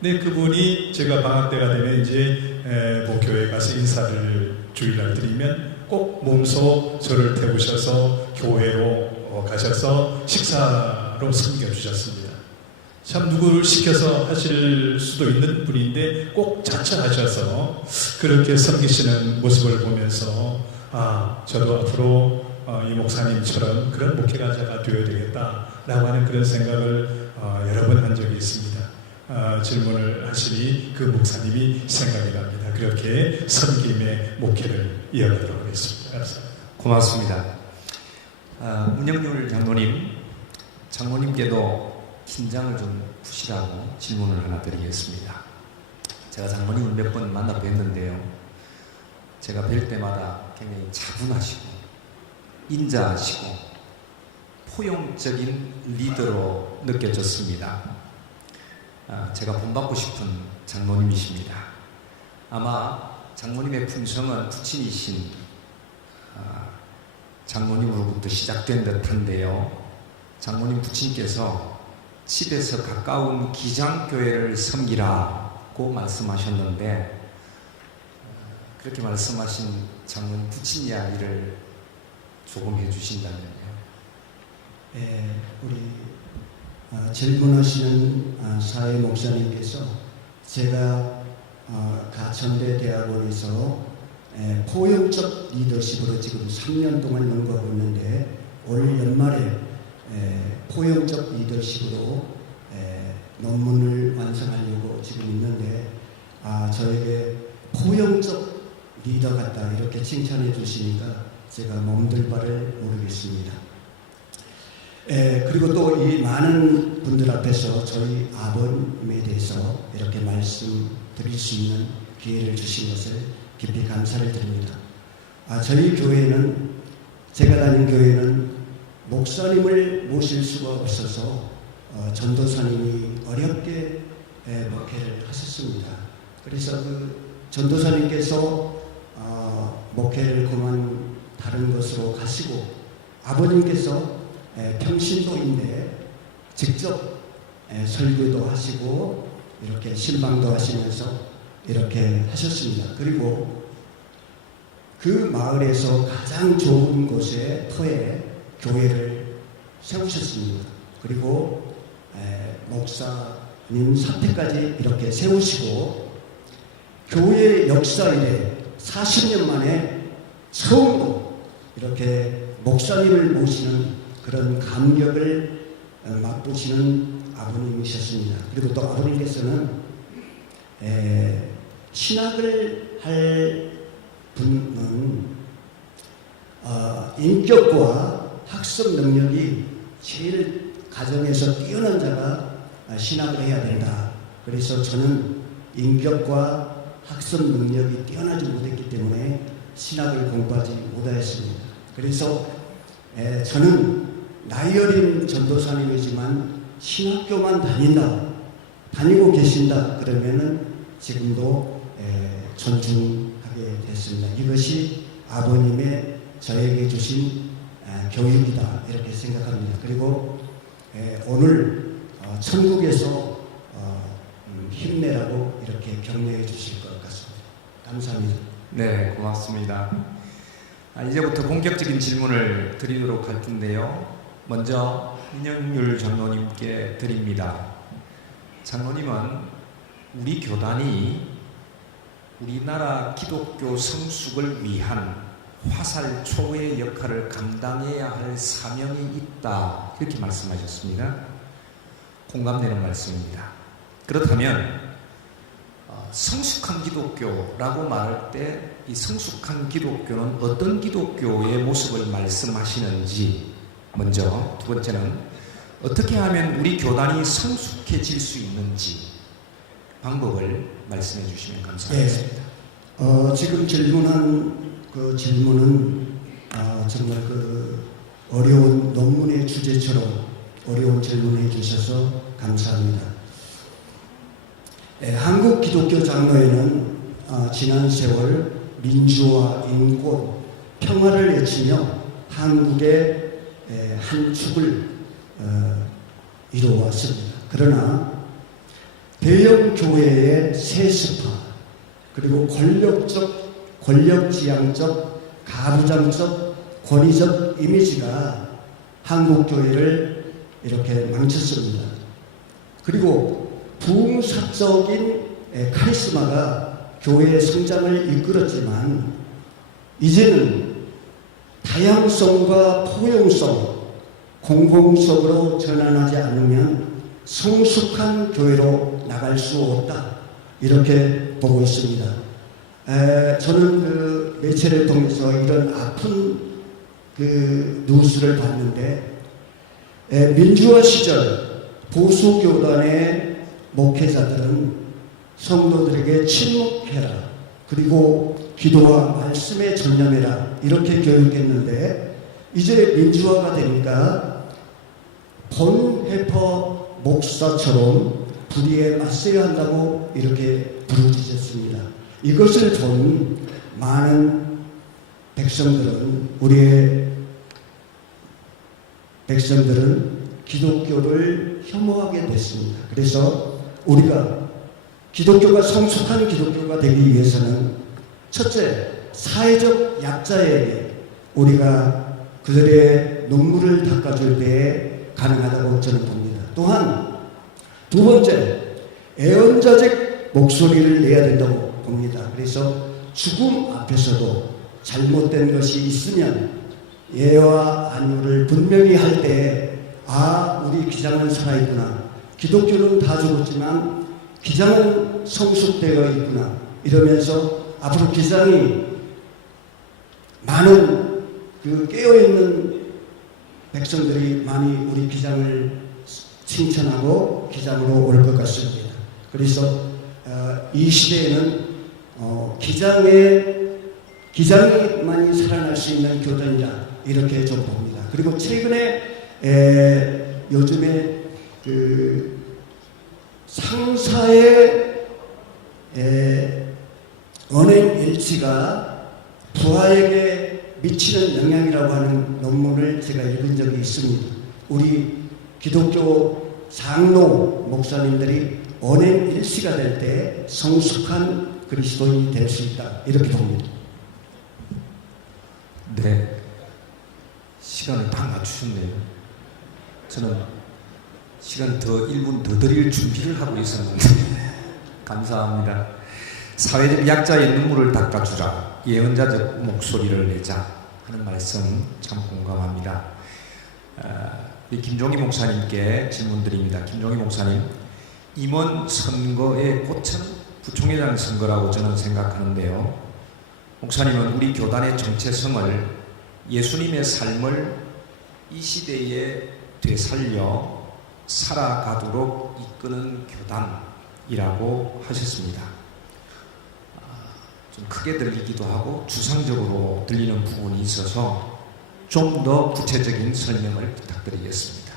근데 그분이 제가 방학 때가 되면 이제 모교회 가서 인사를 주일날 드리면 꼭 몸소 저를 태우셔서 교회로 가셔서 식사로 섬겨주셨습니다. 참 누구를 시켜서 하실 수도 있는 분인데 꼭 자처하셔서 그렇게 섬기시는 모습을 보면서 저도 앞으로 이 목사님처럼 그런 목회자가 되어야 되겠다라고 하는 그런 생각을 여러 번 한 적이 있습니다. 질문을 하시니 그 목사님이 생각이 납니다. 그렇게 섬김의 목회를 이어가도록 하겠습니다. 감사합니다. 고맙습니다. 문영률 장로님께도 긴장을 좀 푸시라고 질문을 하나 드리겠습니다. 제가 장로님을 몇 번 만나 뵀는데요. 제가 뵐 때마다 굉장히 차분하시고 인자하시고 포용적인 리더로 느껴졌습니다. 제가 본받고 싶은 장로님이십니다. 아마 장로님의 품성은 부친이신 장로님으로부터 시작된 듯한데요. 장로님 부친께서 집에서 가까운 기장교회를 섬기라고 말씀하셨는데 그렇게 말씀하신 장로님 부친 이야기를 조금 해주신다면요. 우리 질문하시는 사회 목사님께서 제가 가천대 대학원에서 포용적 리더십으로 지금 3년 동안 연구하고 있는데 올 연말에 포용적 리더십으로 논문을 완성하려고 지금 있는데 저에게 포용적 리더 같다 이렇게 칭찬해 주시니까 제가 몸둘 바를 모르겠습니다. 그리고 또 이 많은 분들 앞에서 저희 아버님에 대해서 이렇게 말씀드릴 수 있는 기회를 주신 것을 깊이 감사를 드립니다. 저희 교회는, 제가 다닌 교회는 목사님을 모실 수가 없어서 전도사님이 어렵게 목회를 하셨습니다. 그래서 그 전도사님께서 목회를 그만 다른 곳으로 가시고 아버님께서 평신도인데 직접 설교도 하시고 이렇게 신방도 하시면서 이렇게 하셨습니다. 그리고 그 마을에서 가장 좋은 곳에 터에 교회를 세우셨습니다. 그리고 목사님 사택까지 이렇게 세우시고 교회 역사 이래 40년 만에 처음으로 이렇게 목사님을 모시는 그런 감격을 맛보시는 아버님이셨습니다. 그리고 또 아버님께서는 신학을 할 분은 인격과 학습 능력이 제일 가정에서 뛰어난 자가 신학을 해야 된다. 그래서 저는 인격과 학습 능력이 뛰어나지 못했기 때문에 신학을 공부하지 못하였습니다. 그래서 저는 나이 어린 전도사님이지만 신학교만 다니고 계신다 그러면은 지금도 존중하게 됐습니다. 이것이 아버님의 저에게 주신 교육이다 이렇게 생각합니다. 그리고 오늘 천국에서 힘내라고 이렇게 격려해 주실 것 같습니다. 감사합니다. 네, 고맙습니다. 이제부터 본격적인 질문을 드리도록 할 텐데요. 먼저 민영률 장로님께 드립니다. 장로님은 우리 교단이 우리나라 기독교 성숙을 위한 화살초의 역할을 감당해야 할 사명이 있다 이렇게 말씀하셨습니다. 공감되는 말씀입니다. 그렇다면 성숙한 기독교라고 말할 때 이 성숙한 기독교는 어떤 기독교의 모습을 말씀하시는지 먼저, 두 번째는 어떻게 하면 우리 교단이 성숙해질 수 있는지 방법을 말씀해 주시면 감사하겠습니다. 지금 질문한 그 질문은 정말 그 어려운 논문의 주제처럼 어려운 질문을 해주셔서 감사합니다. 한국 기독교 장로회는 지난 세월 민주화, 인권, 평화를 외치며 한국의 한 축을 이루어왔습니다. 그러나 대형 교회의 세습화 그리고 권력지향적, 가부장적, 권위적 이미지가 한국 교회를 이렇게 망쳤습니다. 그리고 부흥사적인 카리스마가 교회의 성장을 이끌었지만 이제는 다양성과 포용성, 공공성으로 전환하지 않으면 성숙한 교회로 나갈 수 없다 이렇게 보고 있습니다. 저는 그 매체를 통해서 이런 아픈 그 뉴스를 봤는데 민주화 시절 보수교단의 목회자들은 성도들에게 침묵해라 그리고 기도와 말씀에 전념해라 이렇게 교육했는데 이제 민주화가 되니까 본해퍼 목사처럼 불의에 맞서야 한다고 이렇게 부르짖었습니다. 이것을 본 많은 백성들은 우리의 백성들은 기독교를 혐오하게 됐습니다. 그래서 우리가 기독교가 성숙한 기독교가 되기 위해서는 첫째, 사회적 약자에게 우리가 그들의 눈물을 닦아줄 때에 가능하다고 저는 봅니다. 또한 두 번째, 애언자적 목소리를 내야 된다고 봅니다. 그래서 죽음 앞에서도 잘못된 것이 있으면 예와 안유를 분명히 할 때 우리 기장은 살아있구나. 기독교는 다 죽었지만 기장은 성숙되어 있구나. 이러면서 앞으로 기장이 많은 그 깨어있는 백성들이 많이 우리 기장을 칭찬하고 기장으로 올 것 같습니다. 그래서 이 시대에는 기장만이 살아날 수 있는 교단이다 이렇게 좀 봅니다. 그리고 최근에 요즘에 그 상사의 언행 일치가 부하에게 미치는 영향이라고 하는 논문을 제가 읽은 적이 있습니다. 우리 기독교 장로 목사님들이 언행 일치가 될 때 성숙한 그리스도인이 될 수 있다 이렇게 봅니다. 네, 시간을 다 맞추셨네요. 저는 시간 더 1분 더 드릴 준비를 하고 있었는데 감사합니다. 사회적 약자의 눈물을 닦아주라, 예언자적 목소리를 내자 하는 말씀 참 공감합니다. 우리 김종희 목사님께 질문드립니다. 김종희 목사님, 이번 선거의 꽃은 부총회장 선거라고 저는 생각하는데요. 목사님은 우리 교단의 정체성을 예수님의 삶을 이 시대에 되살려 살아가도록 이끄는 교단이라고 하셨습니다. 좀 크게 들리기도 하고 추상적으로 들리는 부분이 있어서 좀 더 구체적인 설명을 부탁드리겠습니다.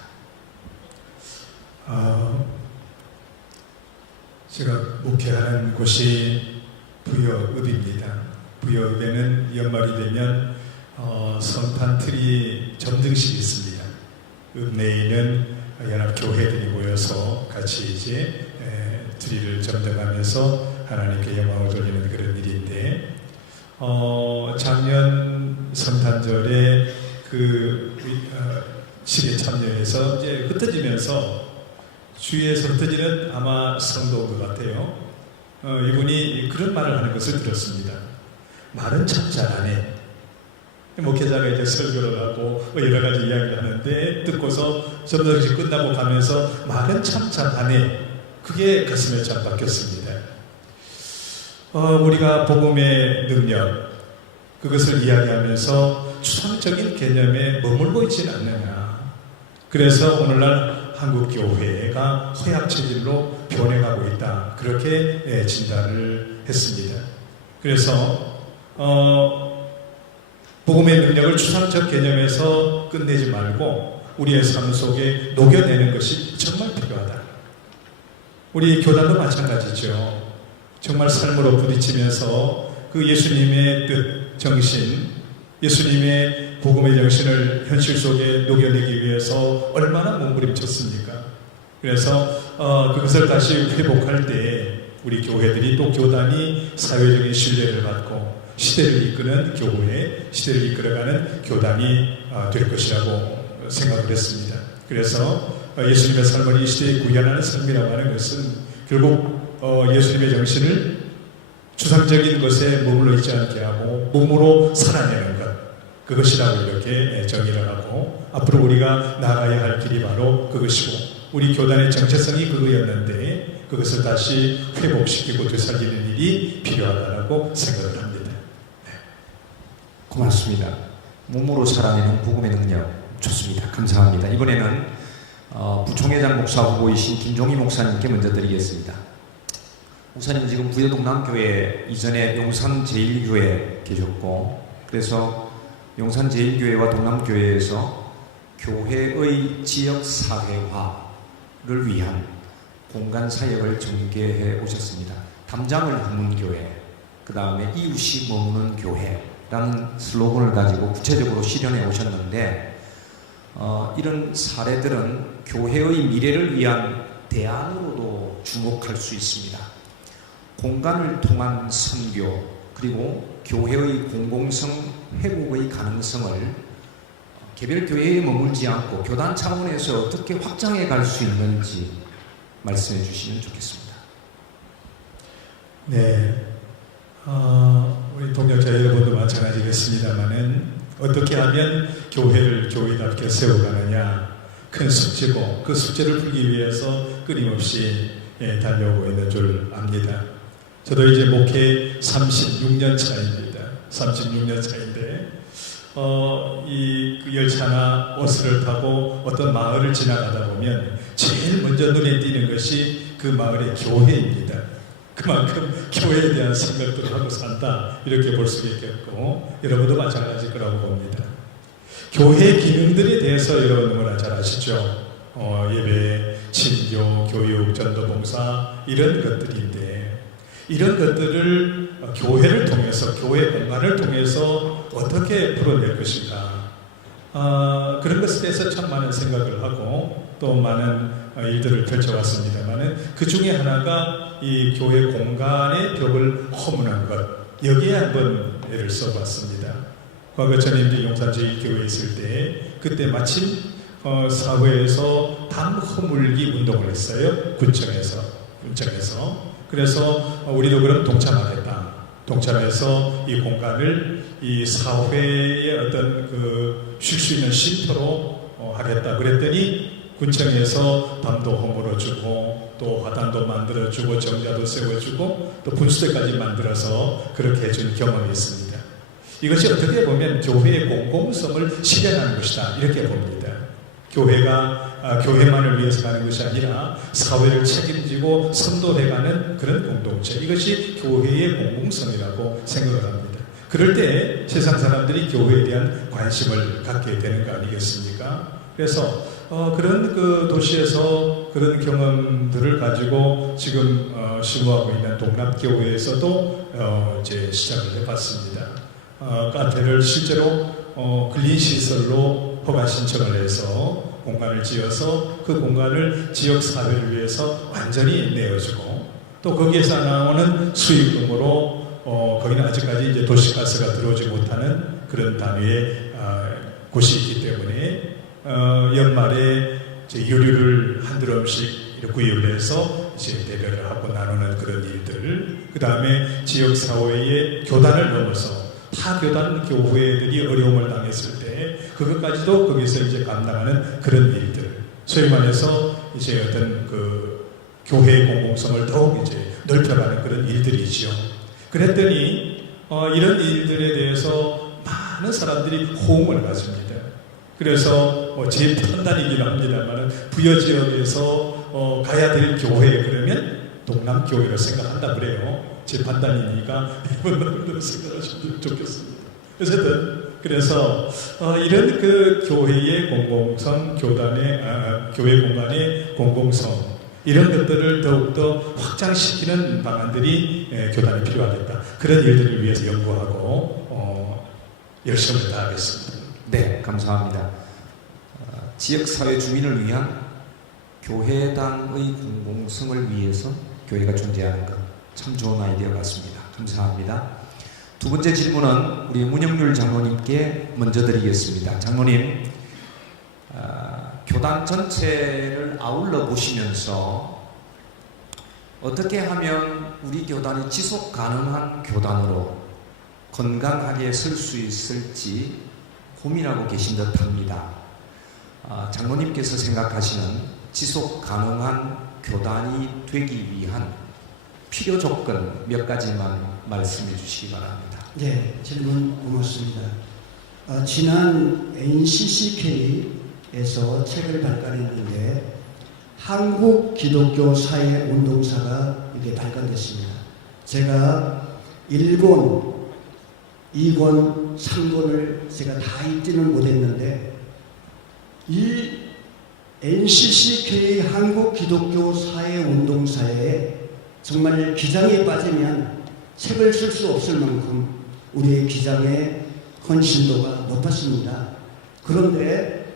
제가 목회하는 곳이 부여읍입니다. 부여읍에는 연말이 되면 선판트리 점등식이 있습니다. 읍 내에는 연합교회들이 모여서 같이 이제 트리를 점등하면서 하나님께 영광을 돌리는 그런 일인데, 작년 성탄절에 그 식에 참여해서 이제 흩어지면서 주위에서 흩어지는 아마 성도인 것 같아요. 이분이 그런 말을 하는 것을 들었습니다. 말은 참 잘하네. 목회자가 이제 설교를 하고 여러 가지 이야기를 하는데 듣고서 점등식 끝나고 가면서 말은 참 잘하네. 그게 가슴에 참 박혔습니다. 우리가 복음의 능력, 그것을 이야기하면서 추상적인 개념에 머물고 있지는 않느냐. 그래서 오늘날 한국교회가 허약체질로 변해가고 있다. 그렇게 진단을 했습니다. 그래서 복음의 능력을 추상적 개념에서 끝내지 말고 우리의 삶 속에 녹여내는 것이 정말 필요하다. 우리 교단도 마찬가지죠. 정말 삶으로 부딪히면서 그 예수님의 뜻, 정신, 예수님의 복음의 정신을 현실 속에 녹여내기 위해서 얼마나 몸부림쳤습니까? 그래서 그것을 다시 회복할 때 우리 교회들이 또 교단이 사회적인 신뢰를 받고 시대를 이끄는 교회, 시대를 이끌어가는 교단이 될 것이라고 생각을 했습니다. 그래서 예수님의 삶을 이 시대에 구현하는 삶이라고 하는 것은 결국 예수님의 정신을 추상적인 것에 머물러 있지 않게 하고 몸으로 살아내는 것, 그것이라고 이렇게 정의를 하고 앞으로 우리가 나가야 할 길이 바로 그것이고 우리 교단의 정체성이 그거였는데 그것을 다시 회복시키고 되살리는 일이 필요하다고 생각을 합니다. 네. 고맙습니다. 몸으로 살아내는 복음의 능력 좋습니다. 감사합니다. 이번에는 부총회장 목사 후보이신 김종희 목사님께 먼저 드리겠습니다. 목사님 지금 부여동남교회 이전에 용산제일교회 계셨고 그래서 용산제일교회와 동남교회에서 교회의 지역사회화를 위한 공간사역을 전개해 오셨습니다. 담장을 품은 교회, 그 다음에 이웃이 머무는 교회라는 슬로건을 가지고 구체적으로 실현해 오셨는데 이런 사례들은 교회의 미래를 위한 대안으로도 주목할 수 있습니다. 공간을 통한 선교 그리고 교회의 공공성 회복의 가능성을 개별 교회에 머물지 않고 교단 차원에서 어떻게 확장해 갈 수 있는지 말씀해 주시면 좋겠습니다. 네, 우리 동역자 여러분도 마찬가지겠습니다만은 어떻게 하면 교회를 교회답게 세워가느냐 큰 숙제고 그 숙제를 풀기 위해서 끊임없이 달려오고 있는 줄 압니다. 저도 이제 목회 36년 차입니다. 36년 차인데 그 열차나 버스를 타고 어떤 마을을 지나가다 보면 제일 먼저 눈에 띄는 것이 그 마을의 교회입니다. 그만큼 교회에 대한 생각들을 하고 산다, 이렇게 볼 수 있겠고, 여러분도 마찬가지일 거라고 봅니다. 교회 기능들에 대해서 여러분 너무나 잘 아시죠? 예배, 친교, 교육, 전도봉사, 이런 것들인데, 이런 것들을 교회를 통해서, 교회 공간을 통해서 어떻게 풀어낼 것인가, 그런 것에 대해서 참 많은 생각을 하고 또 많은 일들을 펼쳐왔습니다만, 그 중에 하나가 이 교회 공간의 벽을 허무는 것, 여기에 한번 애를 써봤습니다. 과거 저는 용산제일교회에 있을 때, 그때 마침 사회에서 담 허물기 운동을 했어요. 군청에서. 그래서 우리도 그럼 동참하겠다. 동참해서 이 공간을 이 사회의 어떤 쉴 수 있는 쉼터로 하겠다. 그랬더니 군청에서 담도 허물어주고, 또 화단도 만들어주고, 정자도 세워주고, 또 분수대까지 만들어서 그렇게 해준 경험이 있습니다. 이것이 어떻게 보면 교회의 공공성을 실현하는 것이다, 이렇게 봅니다. 교회가 교회만을 위해서 가는 것이 아니라 사회를 책임지고 선도해가는 그런 공동체, 이것이 교회의 공공성이라고 생각을 합니다. 그럴 때 세상 사람들이 교회에 대한 관심을 갖게 되는 거 아니겠습니까? 그래서 그런 도시에서 그런 경험들을 가지고 지금 시무하고 있는 동남교회에서도 이제 시작을 해봤습니다. 카페를 실제로 근린시설로 허가 신청을 해서 공간을 지어서 그 공간을 지역사회를 위해서 완전히 내어주고, 또 거기에서 나오는 수익금으로 거기는 아직까지 이제 도시가스가 들어오지 못하는 그런 단위의 곳이 있기 때문에 연말에 이제 유류를 한 드럼씩 이렇게 구입을 해서 이제 대별을 하고 나누는 그런 일들, 그 다음에 지역사회의 교단을 넘어서 타교단 교회들이 어려움을 당했을 때 그것까지도 거기서 이제 감당하는 그런 일들, 소위 말해서 이제 어떤 교회의 공공성을 더욱 이제 넓혀가는 그런 일들이지요. 그랬더니 이런 일들에 대해서 많은 사람들이 호응을 가집니다. 그래서 제 판단이긴 합니다만, 부여 지역에서 가야 될 교회 그러면 동남교회로 생각한다 그래요. 제 판단이니까 여러분들도 생각하시면 좋겠습니다. 그래서 이런 교회의 공공성, 교회 공간의 공공성, 이런 것들을 더욱더 확장시키는 방안들이 교단이 필요하겠다. 그런 일들을 위해서 연구하고 열심을 다하겠습니다. 네, 감사합니다. 지역사회 주민을 위한 교회당의 공공성을 위해서 교회가 존재하는 것, 참 좋은 아이디어 같습니다. 감사합니다. 두 번째 질문은 우리 문영률 장로님께 먼저 드리겠습니다. 장로님, 교단 전체를 아울러 보시면서 어떻게 하면 우리 교단이 지속 가능한 교단으로 건강하게 설 수 있을지 고민하고 계신 듯합니다. 장로님께서 생각하시는 지속 가능한 교단이 되기 위한 필요 조건 몇 가지만 말씀해 주시기 바랍니다. 네, 질문 고맙습니다. 지난 NCCK에서 책을 발간했는데 한국 기독교 사회 운동사가 이게 발간됐습니다. 제가 1권, 2권, 3권을 제가 다 읽지는 못했는데, 이 NCCK 한국 기독교 사회 운동사에 정말 기장에 빠지면 책을 쓸 수 없을 만큼 우리의 기장의 헌신도가 높았습니다. 그런데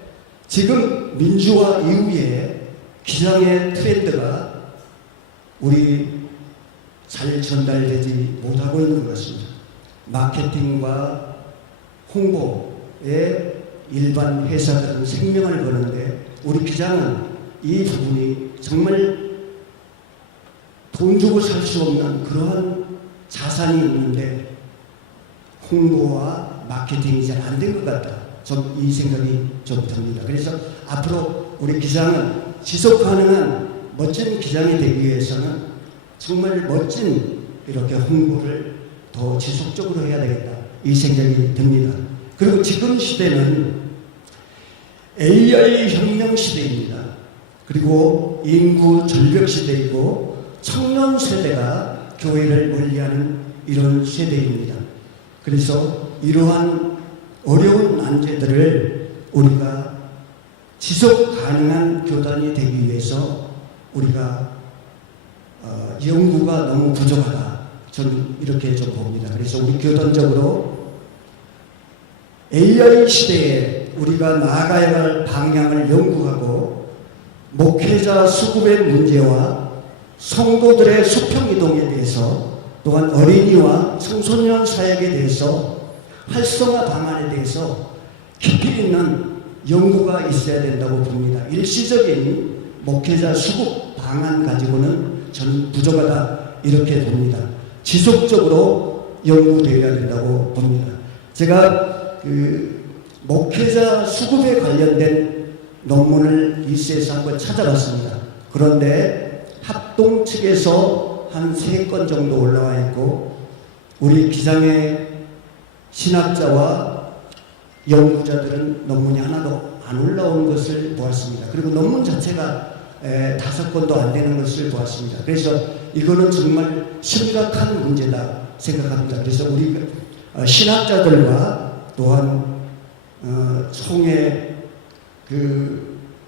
지금 민주화 이후에 기장의 트렌드가 우리 잘 전달되지 못하고 있는 것 같습니다. 마케팅과 홍보에 일반 회사들은 생명을 거는데 우리 기장은 이 부분이 정말 돈 주고 살 수 없는 그러한 자산이 있는데 홍보와 마케팅이 잘 안 된 것 같다. 좀 이 생각이 좀 듭니다. 그래서 앞으로 우리 기장은 지속 가능한 멋진 기장이 되기 위해서는 정말 멋진 이렇게 홍보를 더 지속적으로 해야 되겠다. 이 생각이 듭니다. 그리고 지금 시대는 AI 혁명 시대입니다. 그리고 인구 절벽 시대이고 청년 세대가 교회를 멀리하는 이런 세대입니다. 그래서 이러한 어려운 난제들을 우리가 지속 가능한 교단이 되기 위해서 우리가 연구가 너무 부족하다. 저는 이렇게 좀 봅니다. 그래서 우리 교단적으로 AI 시대에 우리가 나아가야 할 방향을 연구하고 목회자 수급의 문제와 성도들의 수평이동에 대해서 또한 어린이와 청소년 사역에 대해서 활성화 방안에 대해서 깊이 있는 연구가 있어야 된다고 봅니다. 일시적인 목회자 수급 방안 가지고는 저는 부족하다 이렇게 봅니다. 지속적으로 연구되어야 된다고 봅니다. 제가 목회자 수급에 관련된 논문을 이스에서 한번 찾아봤습니다. 그런데 합동 측에서 한 3건 정도 올라와 있고 우리 기장의 신학자와 연구자들은 논문이 하나도 안 올라온 것을 보았습니다. 그리고 논문 자체가 5건도 안 되는 것을 보았습니다. 그래서 이거는 정말 심각한 문제다 생각합니다. 그래서 우리 신학자들과 또한 총회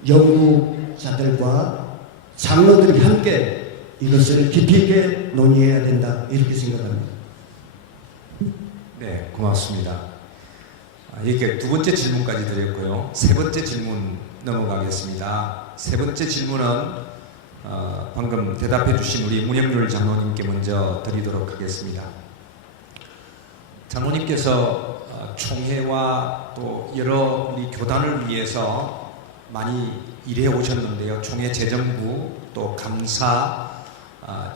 연구자들과 장로들이 함께 이것을 깊이 있게 논의해야 된다 이렇게 생각합니다. 네, 고맙습니다. 이렇게 2번째 질문까지 드렸고요. 3번째 질문 넘어가겠습니다. 3번째 질문은 방금 대답해 주신 우리 문영률 장로님께 먼저 드리도록 하겠습니다. 장로님께서 총회와 또 여러 우리 교단을 위해서 많이 일해 오셨는데요. 총회 재정부 또 감사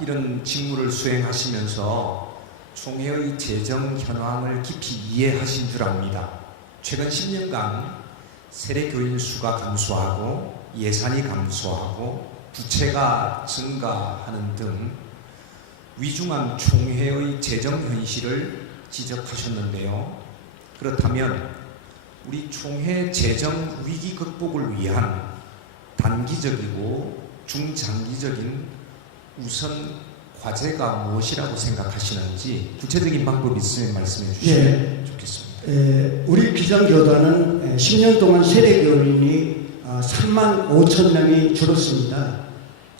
이런 직무를 수행하시면서 총회의 재정 현황을 깊이 이해하신 줄 압니다. 최근 10년간 세례교인 수가 감소하고 예산이 감소하고 부채가 증가하는 등 위중한 총회의 재정 현실을 지적하셨는데요. 그렇다면 우리 총회 재정 위기 극복을 위한 단기적이고 중장기적인 우선 과제가 무엇이라고 생각하시는지 구체적인 방법이 있으면 말씀해 주시면 좋겠습니다. 우리 기장교단은 10년 동안 세례교인이 3만 5천 명이 줄었습니다.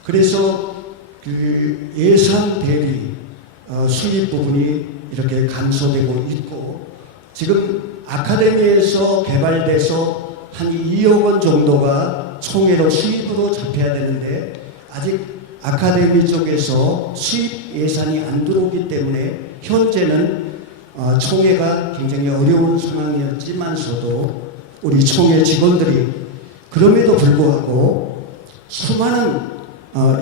그래서 그 예산 대비 수입 부분이 이렇게 감소되고 있고 지금 아카데미에서 개발돼서 한 2억 원 정도가 총회로 수입으로 잡혀야 되는데 아직 아카데미 쪽에서 수입 예산이 안 들어오기 때문에 현재는 총회가 굉장히 어려운 상황이었지만서도 우리 총회 직원들이 그럼에도 불구하고 수많은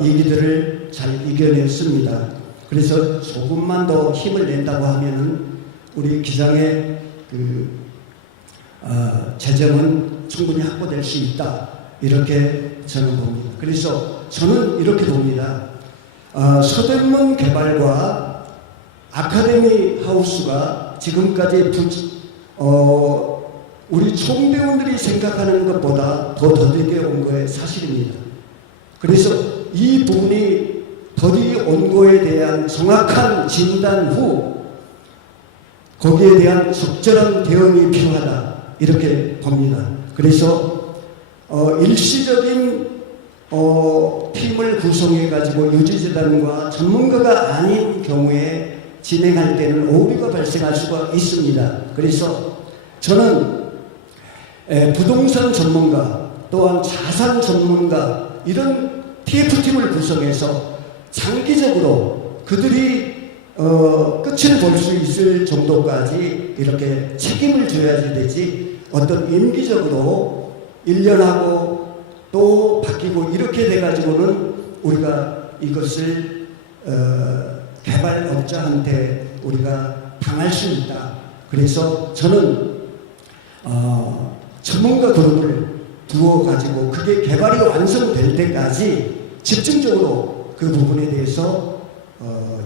얘기들을 잘 이겨냈습니다. 그래서 조금만 더 힘을 낸다고 하면은 우리 기장의 재정은 충분히 확보될 수 있다. 이렇게 저는 봅니다. 그래서 저는 이렇게 봅니다. 서대문 개발과 아카데미 하우스가 지금까지 우리 총대원들이 생각하는 것보다 더 더디게 온 거에 사실입니다. 그래서 이 부분이 더디 온 거에 대한 정확한 진단 후 거기에 대한 적절한 대응이 필요하다 이렇게 봅니다. 그래서 일시적인 팀을 구성해 가지고 유지재단과 전문가가 아닌 경우에 진행할 때는 오류가 발생할 수가 있습니다. 그래서 저는 부동산 전문가 또한 자산 전문가 이런 TF팀을 구성해서 장기적으로 그들이 끝을 볼 수 있을 정도까지 이렇게 책임을 져야지 되지 어떤 임기적으로 1년하고 또 바뀌고 이렇게 돼가지고는 우리가 이것을 개발업자한테 우리가 당할 수 있다. 그래서 저는 전문가 그룹을 두어가지고 그게 개발이 완성될 때까지 집중적으로 그 부분에 대해서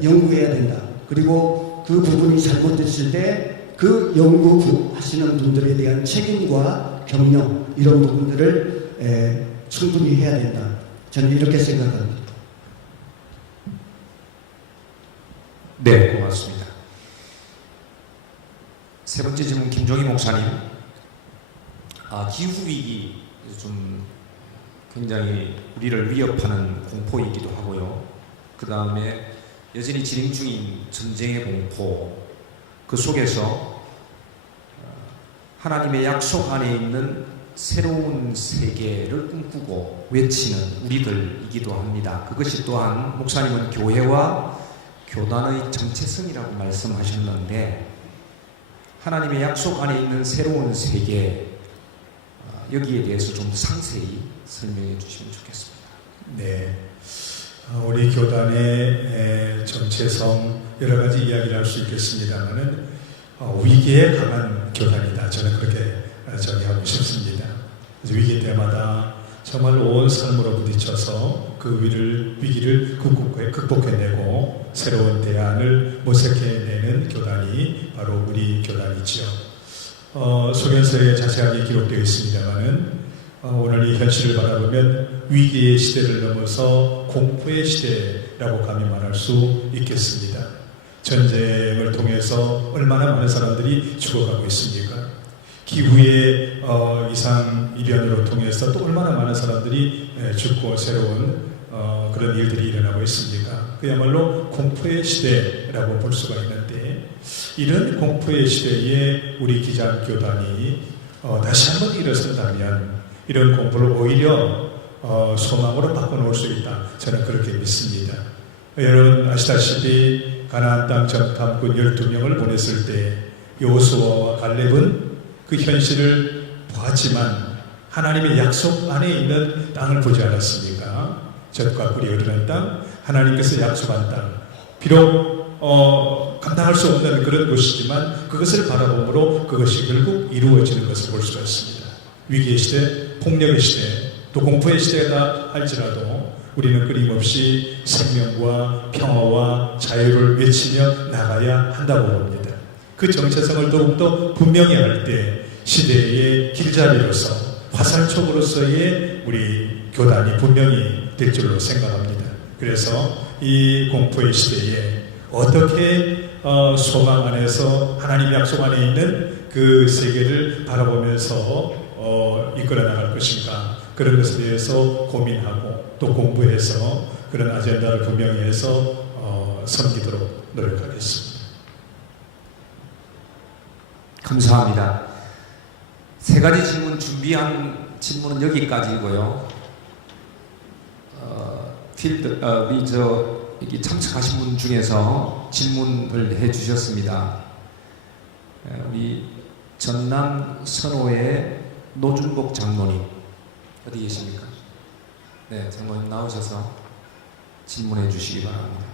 연구해야 된다. 그리고 그 부분이 잘못됐을 때 그 연구하시는 분들에 대한 책임과 경력 이런 부분들을 충분히 해야 된다. 저는 이렇게 생각합니다. 네, 고맙습니다. 세 번째 질문 김종희 목사님. 기후위기 좀 굉장히 우리를 위협하는 공포이기도 하고요. 그 다음에 여전히 진행 중인 전쟁의 공포, 그 속에서 하나님의 약속 안에 있는 새로운 세계를 꿈꾸고 외치는 우리들이기도 합니다. 그것이 또한 목사님은 교회와 교단의 정체성이라고 말씀하셨는데, 하나님의 약속 안에 있는 새로운 세계, 여기에 대해서 좀 상세히 설명해 주시면 좋겠습니다. 네, 우리 교단의 정체성 여러 가지 이야기를 할 수 있겠습니다만은 위기에 강한 교단이다. 저는 그렇게 정의하고 싶습니다. 그래서 위기 때마다 정말 온 삶으로 부딪혀서 그 위기를 극복해내고 새로운 대안을 모색해내는 교단이 바로 우리 교단이지요. 소견서에 자세하게 기록되어 있습니다만은 오늘 이 현실을 바라보면 위기의 시대를 넘어서 공포의 시대라고 감히 말할 수 있겠습니다. 전쟁을 통해서 얼마나 많은 사람들이 죽어가고 있습니까? 기후의 이상이변으로 통해서 또 얼마나 많은 사람들이 죽고 새로운 그런 일들이 일어나고 있습니까? 그야말로 공포의 시대라고 볼 수가 있는데, 이런 공포의 시대에 우리 기장교단이 다시 한번 일어선다면 이런 공포를 오히려 소망으로 바꿔놓을 수 있다. 저는 그렇게 믿습니다. 여러분 아시다시피 가나안 땅 정탐꾼 12명을 보냈을 때 여호수아와 갈렙은 그 현실을 보았지만 하나님의 약속 안에 있는 땅을 보지 않았습니까? 젖과 꿀이 흐르는 땅, 하나님께서 약속한 땅. 비록 감당할 수 없는 그런 곳이지만 그것을 바라봄으로 그것이 결국 이루어지는 것을 볼 수가 있습니다. 위기의 시대, 폭력의 시대, 또 공포의 시대다 할지라도 우리는 끊임없이 생명과 평화와 자유를 외치며 나가야 한다고 봅니다. 그 정체성을 더욱더 분명히 할 때 시대의 길잡이로서 화살촉으로서의 우리 교단이 분명히 될 줄로 생각합니다. 그래서 이 공포의 시대에 어떻게 소망 안에서 하나님 약속 안에 있는 그 세계를 바라보면서 이끌어 나갈 것인가, 그런 것에 대해서 고민하고 또 공부해서 그런 아젠다를 분명히 해서 섬기도록 노력하겠습니다. 감사합니다. 세 가지 질문 준비한 질문은 여기까지고요. 여기 참석하신 분 중에서 질문을 해주셨습니다. 우리 전남 선호의 노준복 장로님 어디 계십니까? 네, 장로님 나오셔서 질문해 주시기 바랍니다.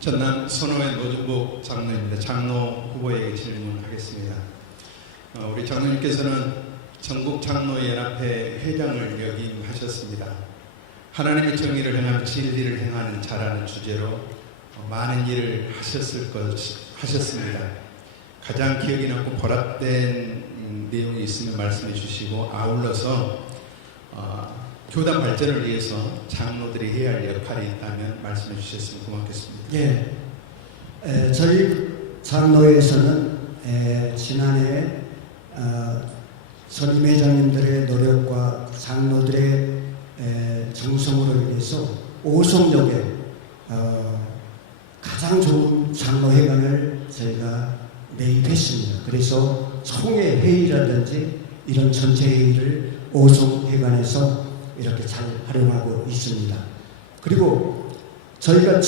전남 선호의 노준복 장로입니다. 장로 후보에게 질문하겠습니다. 우리 장로님께서는 전국 장로연합회 회장을 역임하셨습니다. 하나님의 정의를 행하며 진리를 행하는 자라는 주제로 많은 일을 하셨습니다. 가장 기억에 남고 보람된 내용이 있으면 말씀해 주시고, 아울러서 교단 발전을 위해서 장로들이 해야 할 역할이 있다면 말씀해 주셨으면 고맙겠습니다. 예, 저희 장로회에서는 지난해 선임 회장님들의 노력과 장로들의 정성으로 인해서 오송역에 가장 좋은 장로회관을 저희가 매입했습니다. 그래서 총회 회의라든지 이런 전체 회의를 오송회관에서 이렇게 잘 활용하고 있습니다. 그리고 저희가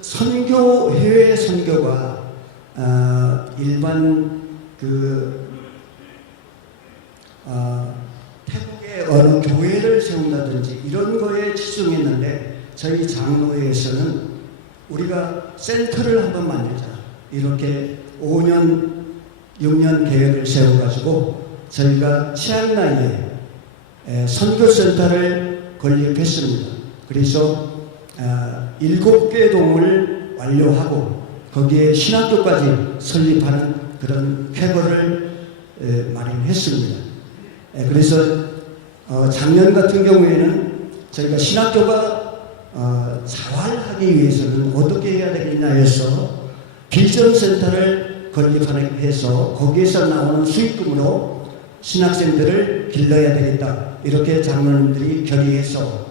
선교, 해외 선교가 일반 태국의 어느 교회를 세운다든지 이런 거에 치중했는데, 저희 장로회에서는 우리가 센터를 한번 만들자, 이렇게 5년, 6년 계획을 세워가지고 저희가 치안나이에 선교센터를 건립했습니다. 그래서 7개 동을 완료하고 거기에 신학교까지 설립하는 그런 쾌거를 마련했습니다. 그래서 작년 같은 경우에는 저희가 신학교가 자활하기 위해서는 어떻게 해야 되겠냐 해서 비전센터를 건립해서 거기에서 나오는 수익금으로 신학생들을 길러야 되겠다. 이렇게 장로님들이 결의해서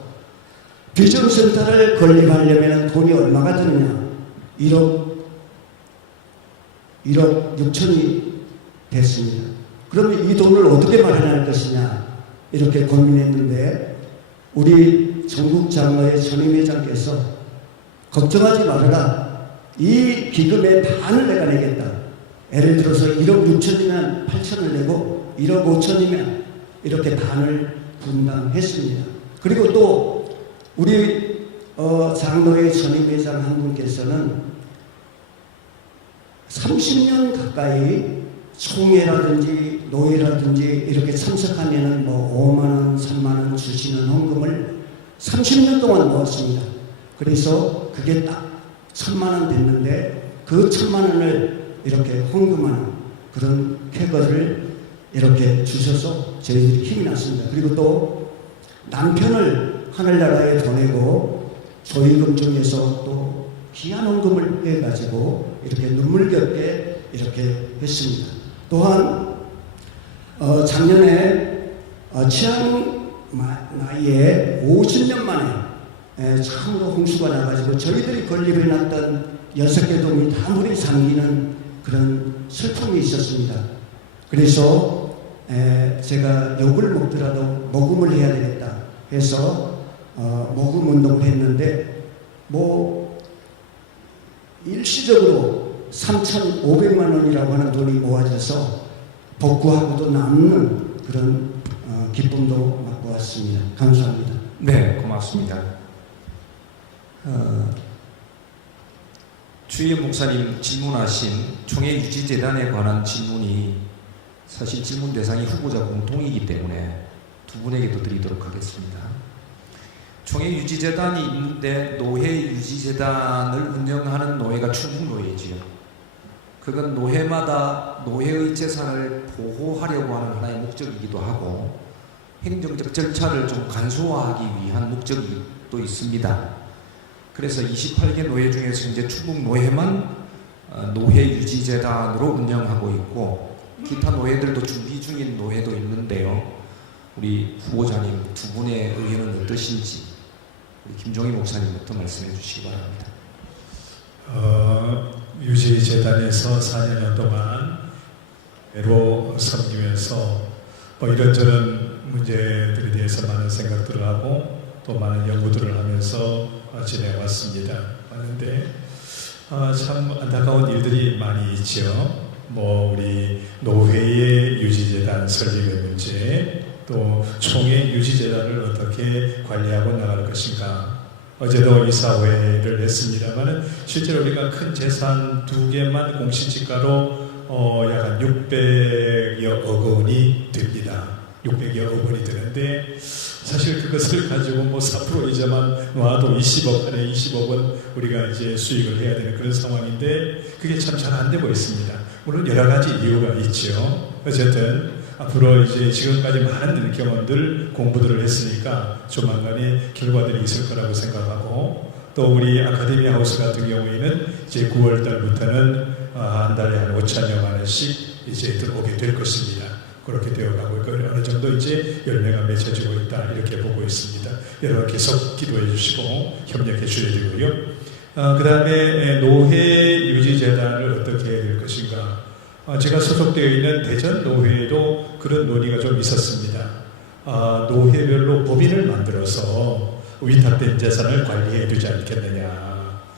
비전센터를 건립하려면 돈이 얼마가 드느냐? 1억 6천이 됐습니다. 그러면 이 돈을 어떻게 마련할 것이냐? 이렇게 고민했는데 우리 전국 장로회 전임회장께서 걱정하지 말아라. 이 기금의 반을 내가 내겠다. 예를 들어서 1억 6천이면 8천을 내고 1억 5천이면 이렇게 반을 분담했습니다. 그리고 또 우리 장로회 전임회장 한 분께서는 30년 가까이 총회라든지 노회라든지 이렇게 참석하면은 뭐 5만원, 3만원 주시는 헌금을 30년 동안 모았습니다. 그래서 그게 딱 1,000만원 됐는데 그 1,000만원을 이렇게 헌금하는 그런 쾌거를 이렇게 주셔서 저희들이 힘이 났습니다. 그리고 또 남편을 하늘나라에 보내고 조의금 중에서 또 귀한 헌금을 해가지고 이렇게 눈물겹게 이렇게 했습니다. 또한 작년에 치앙마이에 50년 만에 참으로 홍수가 나가지고 저희들이 건립해놨던 6개 동이 다 물이 잠기는 그런 슬픔이 있었습니다. 그래서 제가 욕을 먹더라도 모금을 해야 되겠다 해서 모금 운동을 했는데 뭐 일시적으로 3,500만 원이라고 하는 돈이 모아져서 복구하고도 남는 그런 기쁨도 맛보았습니다. 감사합니다. 네, 고맙습니다. 주임 목사님 질문하신 총회유지재단에 관한 질문이 사실 질문 대상이 후보자 공통이기 때문에 두 분에게도 드리도록 하겠습니다. 총회유지재단이 있는데 노회유지재단을 운영하는 노회가 충북노회지요. 그건 노회마다 노회의 재산을 보호하려고 하는 하나의 목적이기도 하고 행정적 절차를 좀 간소화하기 위한 목적이 또 있습니다. 그래서 28개 노회 중에서 이제 충북노회만 노회유지재단으로 운영하고 있고 기타 노회들도 준비 중인 노회도 있는데요. 우리 후보자님 두 분의 의견은 어떠신지 우리 김종희 목사님부터 말씀해 주시기 바랍니다. 유지재단에서 4년 동안 애로 섬기면서 뭐 이런저런 문제들에 대해서 많은 생각들을 하고 또 많은 연구들을 하면서 지내왔습니다. 하는데 참 안타까운 일들이 많이 있죠. 뭐 우리 노회의 유지재단 설립의 문제, 또 총회 유지재단을 어떻게 관리하고 나갈 것인가. 어제도 이사회를 했습니다만 실제로 우리가 큰 재산 2개만 공시지가로 약 한 600여억 원이 됩니다. 600여억 원이 되는데 사실 그것을 가지고 뭐 4% 이자만 놔도 20억 안에 20억 원 우리가 이제 수익을 해야 되는 그런 상황인데 그게 참 잘 안 되고 있습니다. 물론 여러 가지 이유가 있죠. 어쨌든 앞으로 이제 지금까지 많은 경험들 공부들을 했으니까 조만간에 결과들이 있을 거라고 생각하고 또 우리 아카데미 하우스 같은 경우에는 이제 9월 달부터는 한 달에 한 5천여만 원씩 이제 들어오게 될 것입니다. 그렇게 되어가고 있고 어느 정도 이제 열매가 맺혀지고 있다 이렇게 보고 있습니다. 여러분 계속 기도해 주시고 협력해 주셔야 되고요. 그 다음에 노회 유지재단을 어떻게 해야 될 것인가. 제가 소속되어 있는 대전 노회에도 그런 논의가 좀 있었습니다. 노회별로 법인을 만들어서 위탁된 재산을 관리해 두지 않겠느냐.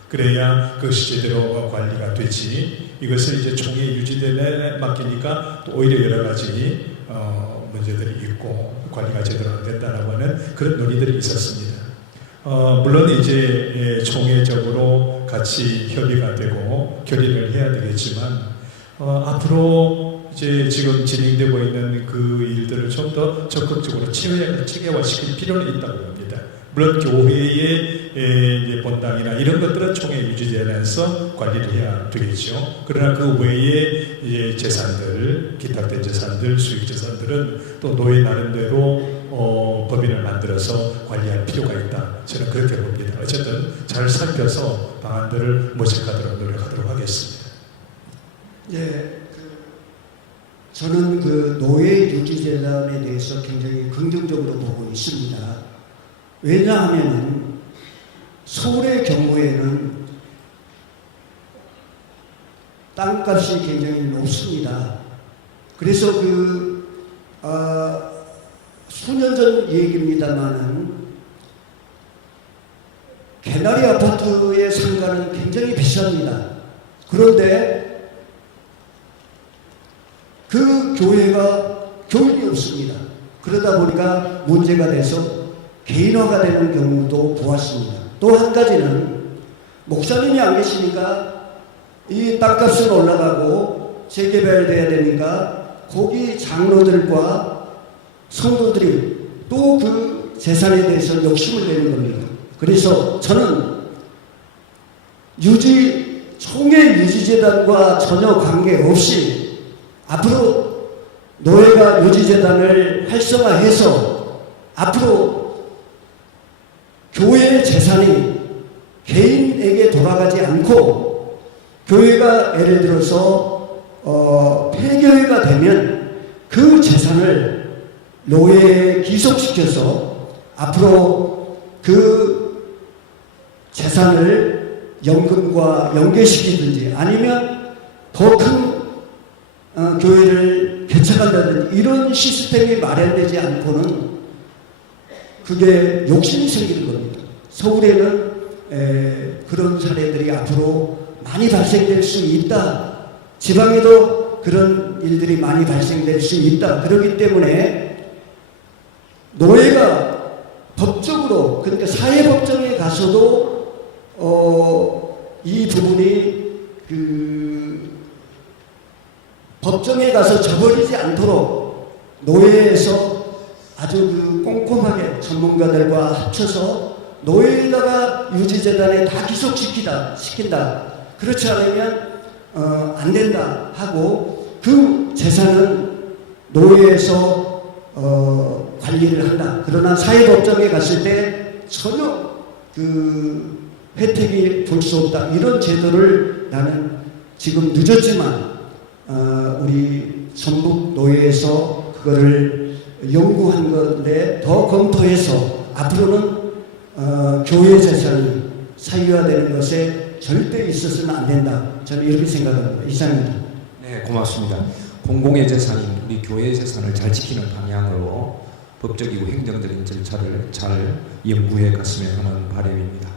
그래야 그것이 제대로 관리가 되지. 이것을 이제 총회 유지재단에 맡기니까 또 오히려 여러 가지 문제들이 있고 관리가 제대로 안 된다라고 하는 그런 논의들이 있었습니다. 물론 이제 총회적으로 같이 협의가 되고 결의를 해야 되겠지만 앞으로 지금 진행되고 있는 그 일들을 좀 더 적극적으로 체계화시킬 필요는 있다고 봅니다. 물론 교회의 이제 본당이나 이런 것들은 총회 유지재단에서 관리를 해야 되겠죠. 그러나 그 외에 이제 재산들, 기탁된 재산들, 수익 재산들은 또 노예 나름대로 법인을 만들어서 관리할 필요가 있다. 저는 그렇게 봅니다. 어쨌든 잘 살펴서 방안들을 모색하도록 노력하도록 하겠습니다. 예, 저는 그 노예 유지재단에 대해서 굉장히 긍정적으로 보고 있습니다. 왜냐하면 서울의 경우에는 땅값이 굉장히 높습니다. 그래서 수년 전 얘기입니다만은 개나리 아파트의 상가는 굉장히 비쌉니다. 그런데 그 교회가 교인이 없습니다. 그러다 보니까 문제가 돼서 개인화가 되는 경우도 보았습니다. 또 한 가지는 목사님이 안 계시니까 이 땅값은 올라가고 재개발돼야 되니까 거기 장로들과 성도들이 또 그 재산에 대해서 욕심을 내는 겁니다. 그래서 저는 총회 유지재단과 전혀 관계없이 앞으로 노예가 유지재단을 활성화해서 앞으로 교회의 재산이 개인에게 돌아가지 않고 교회가 예를 들어서 폐교회가 되면 그 재산을 노예에 기속시켜서 앞으로 그 재산을 연금과 연계시키든지 아니면 더 큰 교회를 개척한다든지 이런 시스템이 마련되지 않고는 그게 욕심이 생기는 겁니다. 서울에는 그런 사례들이 앞으로 많이 발생될 수 있다. 지방에도 그런 일들이 많이 발생될 수 있다. 그렇기 때문에 노예가 법적으로 그러니까 사회법정에 가서도 이 부분이 법정에 가서 져버리지 않도록 노예에서 아주 꼼꼼하게 전문가들과 합쳐서 노예에다가 유지재단에 다 기속시킨다. 그렇지 않으면 안 된다 하고 그 재산은 노예에서 관리를 한다. 그러나 사회법정에 갔을 때 전혀 그 혜택이 볼 수 없다. 이런 제도를 나는 지금 늦었지만 우리 전북 노예에서 그거를 연구한 건데 더 검토해서 앞으로는 교회 재산이 사유화되는 것에 절대 있어서는 안 된다. 저는 이렇게 생각합니다. 이상입니다. 네, 고맙습니다. 공공의 재산인 우리 교회의 재산을 잘 지키는 방향으로 법적이고 행정적인 절차를 잘 연구해 갔으면 하는 바람입니다.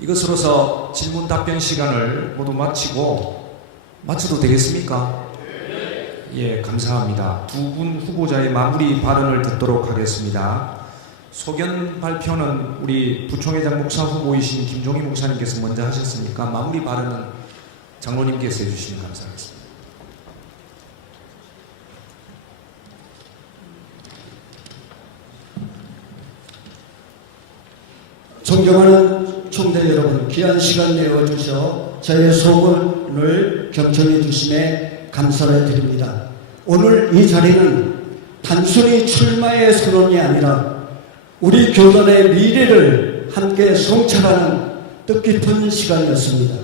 이것으로서 질문 답변 시간을 모두 마쳐도 되겠습니까? 예, 감사합니다. 두 분 후보자의 마무리 발언을 듣도록 하겠습니다. 소견 발표는 우리 부총회장 목사 후보이신 김종희 목사님께서 먼저 하셨으니까 마무리 발언은 장로님께서 해주시면 감사하겠습니다. 존경하는 총대 여러분, 귀한 시간 내어주셔 저의 소원을 경청해 주심에 감사를 드립니다. 오늘 이 자리는 단순히 출마의 선언이 아니라 우리 교단의 미래를 함께 성찰하는 뜻깊은 시간이었습니다.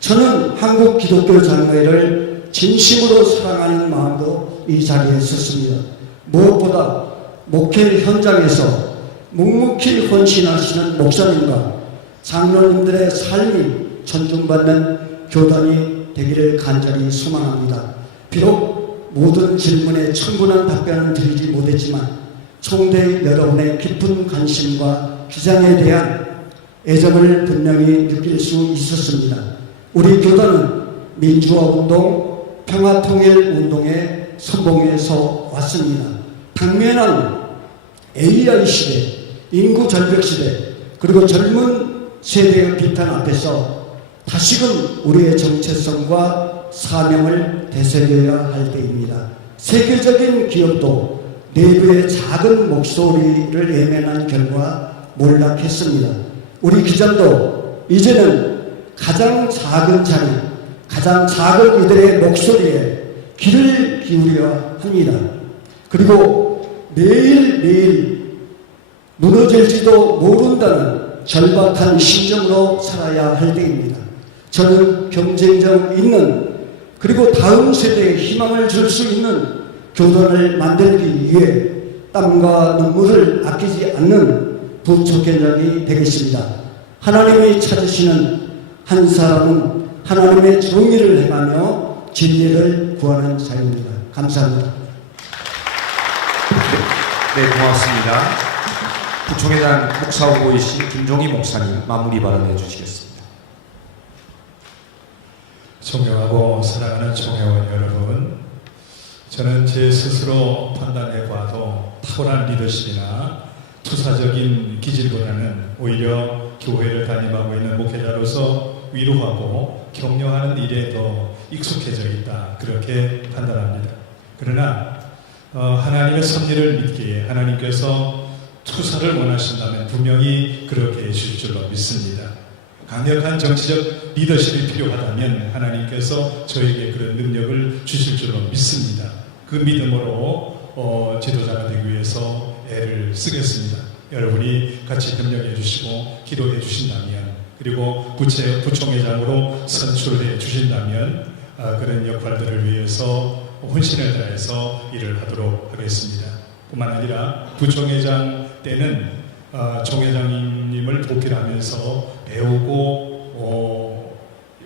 저는 한국 기독교 장로회를 진심으로 사랑하는 마음으로 이 자리에 섰습니다. 무엇보다 목회 현장에서 묵묵히 헌신하시는 목사님과 장로님들의 삶이 존중받는 교단이 되기를 간절히 소망합니다. 비록 모든 질문에 충분한 답변을 드리지 못했지만 총대 여러분의 깊은 관심과 기장에 대한 애정을 분명히 느낄 수 있었습니다. 우리 교단은 민주화운동, 평화통일운동의 선봉에서 왔습니다. 당면한 AI 시대, 인구 절벽 시대, 그리고 젊은 세대의 비판 앞에서 다시금 우리의 정체성과 사명을 되새겨야 할 때입니다. 세계적인 기업도 내부의 작은 목소리를 외면한 결과 몰락했습니다. 우리 기장도 이제는 가장 작은 자리, 가장 작은 이들의 목소리에 귀를 기울여야 합니다. 그리고 매일매일 무너질지도 모른다는 절박한 심정으로 살아야 할 때입니다. 저는 경쟁력 있는 그리고 다음 세대에 희망을 줄 수 있는 교단을 만들기 위해 땀과 눈물을 아끼지 않는 부총회장이 되겠습니다. 하나님이 찾으시는 한 사람은 하나님의 정의를 행하며 진리를 구하는 자입니다. 감사합니다. 네, 고맙습니다. 부총회장 목사 후보이신 김종희 목사님 마무리 발언해 주시겠습니다. 존경하고 사랑하는 총회원 여러분, 저는 제 스스로 판단해봐도 탁월한 리더십이나 투사적인 기질보다는 오히려 교회를 담임하고 있는 목회자로서 위로하고 격려하는 일에 더 익숙해져 있다, 그렇게 판단합니다. 그러나 하나님의 섭리를 믿기에 하나님께서 투사를 원하신다면 분명히 그렇게 해주실 줄로 믿습니다. 강력한 정치적 리더십이 필요하다면 하나님께서 저에게 그런 능력을 주실 줄로 믿습니다. 그 믿음으로 지도자가 되기 위해서 애를 쓰겠습니다. 여러분이 같이 협력해 주시고 기도해 주신다면, 그리고 부총회장으로 선출해 주신다면 그런 역할들을 위해서 혼신을 다해서 일을 하도록 하겠습니다. 뿐만 아니라 부총회장 때는 총회장님을 보필하면서 배우고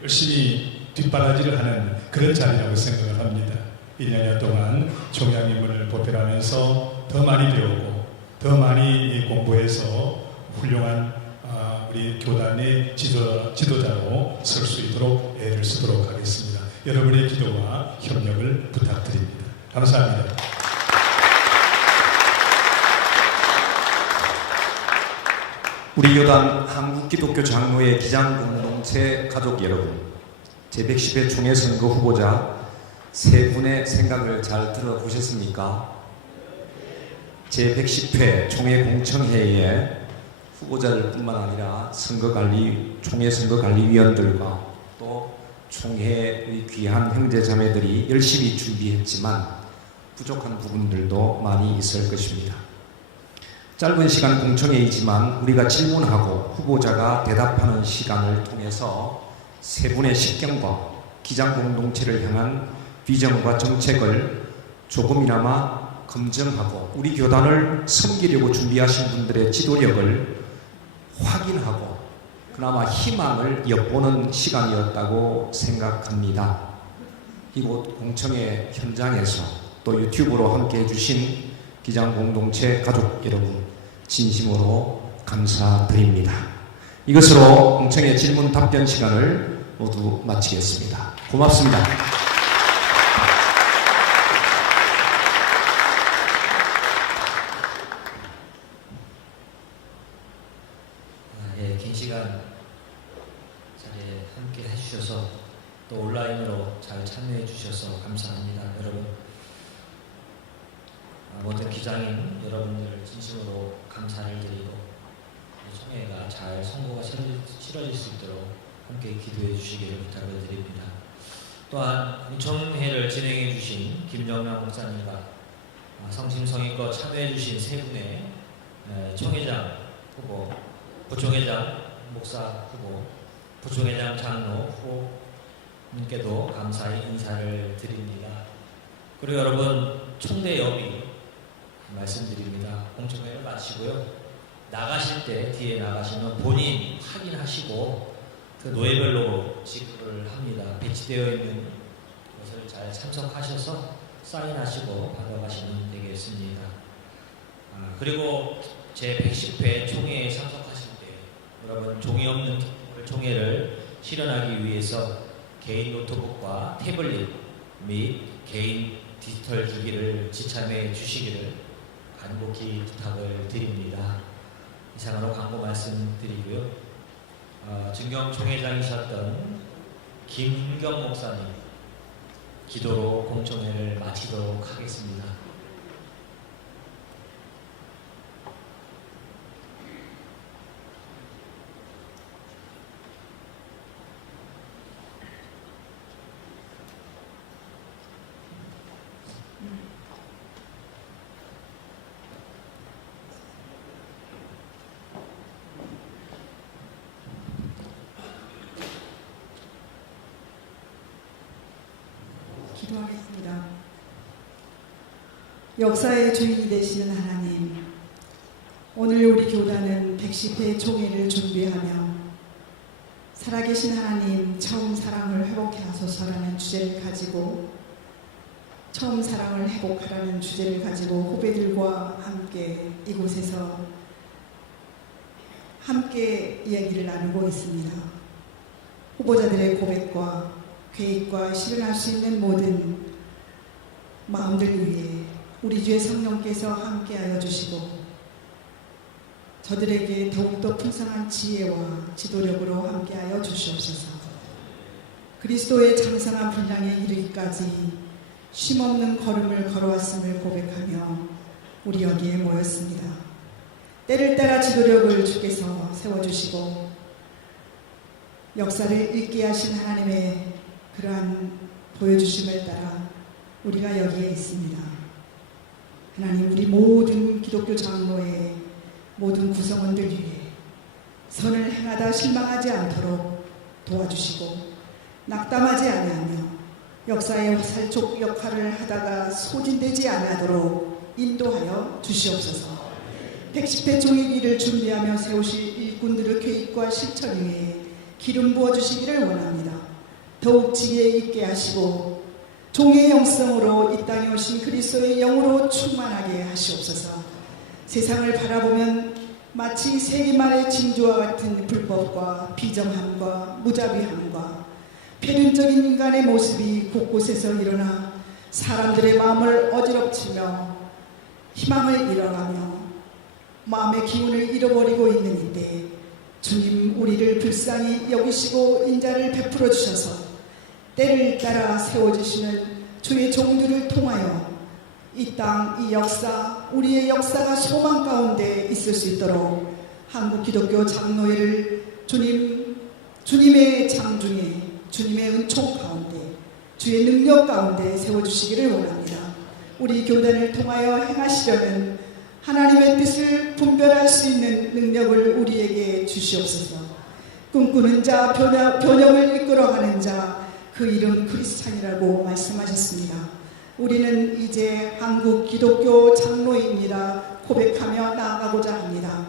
열심히 뒷바라지를 하는 그런 자리라고 생각을 합니다. 1년여 동안 총회장님을 보필하면서 더 많이 배우고 더 많이 공부해서 훌륭한 우리 교단의 지도자로 설 수 있도록 애를 쓰도록 하겠습니다. 여러분의 기도와 협력을 부탁드립니다. 감사합니다. 우리 교단 한국기독교 장로회 기장공동체 가족 여러분, 제110회 총회선거 후보자 세 분의 생각을 잘 들어보셨습니까? 제110회 총회공청회에 후보자들 뿐만 아니라 총회선거관리위원들과 또 총회의 귀한 형제자매들이 열심히 준비했지만 부족한 부분들도 많이 있을 것입니다. 짧은 시간 공청회이지만 우리가 질문하고 후보자가 대답하는 시간을 통해서 세 분의 식견과 기장공동체를 향한 비전과 정책을 조금이나마 검증하고 우리 교단을 섬기려고 준비하신 분들의 지도력을 확인하고 그나마 희망을 엿보는 시간이었다고 생각합니다. 이곳 공청회 현장에서 또 유튜브로 함께 해주신 기장공동체 가족 여러분, 진심으로 감사드립니다. 이것으로 공청회 질문 답변 시간을 모두 마치겠습니다. 고맙습니다. 긴 시간 자리에 함께 해주셔서 또 온라인으로 잘 참여해 주셔서 감사합니다. 여러분, 모든 기장인 여러분들 진심으로 감사를 드리고 총회가 잘 선거가 치러질 수 있도록 함께 기도해 주시기를 부탁을 드립니다. 또한 공청회를 진행해 주신 김정남 목사님과 성심성의껏 참여해 주신 세 분의 총회장 후보, 부총회장 목사 후보, 부총회장 장로 후보님께도 감사의 인사를 드립니다. 그리고 여러분, 총대여비 말씀드립니다. 공청회를 마치고요, 나가실 때 뒤에 나가시면 본인 확인하시고 그 노예별로 지급을 합니다. 배치되어 있는 것을 잘 참석하셔서 사인하시고 받아가시면 되겠습니다. 그리고 제 110회 총회에 참석하실 때 여러분, 종이 없는 총회를 실현하기 위해서 개인 노트북과 태블릿 및 개인 디지털 기기를 지참해 주시기를 간곡히 부탁을 드립니다. 이상으로 광고 말씀드리고요. 증경 총회장이셨던 김은경 목사님, 기도로 공청회를 마치도록 하겠습니다. 기도하겠습니다. 역사의 주인이 되시는 하나님, 오늘 우리 교단은 110회 총회를 준비하며 살아계신 하나님 처음 사랑을 회복해 하소서라는 주제를 가지고 처음 사랑을 회복하라는 주제를 가지고 후배들과 함께 이곳에서 함께 이야기를 나누고 있습니다. 후보자들의 고백과 계획과 실현할 수 있는 모든 마음들 위해 우리 주의 성령께서 함께하여 주시고 저들에게 더욱더 풍성한 지혜와 지도력으로 함께하여 주시옵소서. 그리스도의 장성한 분량에 이르기까지 쉼없는 걸음을 걸어왔음을 고백하며 우리 여기에 모였습니다. 때를 따라 지도력을 주께서 세워주시고 역사를 읽게 하신 하나님의 그러한 보여주심을 따라 우리가 여기에 있습니다. 하나님, 우리 모든 기독교 장로의 모든 구성원들 위해 선을 행하다 실망하지 않도록 도와주시고 낙담하지 아니하며 역사의 살촉 역할을 하다가 소진되지 아니하도록 인도하여 주시옵소서. 110회 종이기를 준비하며 세우실 일꾼들의 계획과 실천 위에 기름 부어주시기를 원합니다. 더욱 지혜 있게 하시고 종의 영성으로 이 땅에 오신 그리스도의 영으로 충만하게 하시옵소서. 세상을 바라보면 마치 세기말의 징조와 같은 불법과 비정함과 무자비함과 표면적인 인간의 모습이 곳곳에서 일어나 사람들의 마음을 어지럽히며 희망을 잃어가며 마음의 기운을 잃어버리고 있는 이때 주님, 우리를 불쌍히 여기시고 인자를 베풀어 주셔서 때를 따라 세워주시는 주의 종들을 통하여 이 땅, 이 역사, 우리의 역사가 소망 가운데 있을 수 있도록 한국 기독교 장로회를 주님의 장중에, 주님의 은총 가운데, 주의 능력 가운데 세워주시기를 원합니다. 우리 교단을 통하여 행하시려는 하나님의 뜻을 분별할 수 있는 능력을 우리에게 주시옵소서. 꿈꾸는 자, 변형을 이끌어가는 자, 그 이름 크리스찬이라고 말씀하셨습니다. 우리는 이제 한국 기독교 장로입니다. 고백하며 나아가고자 합니다.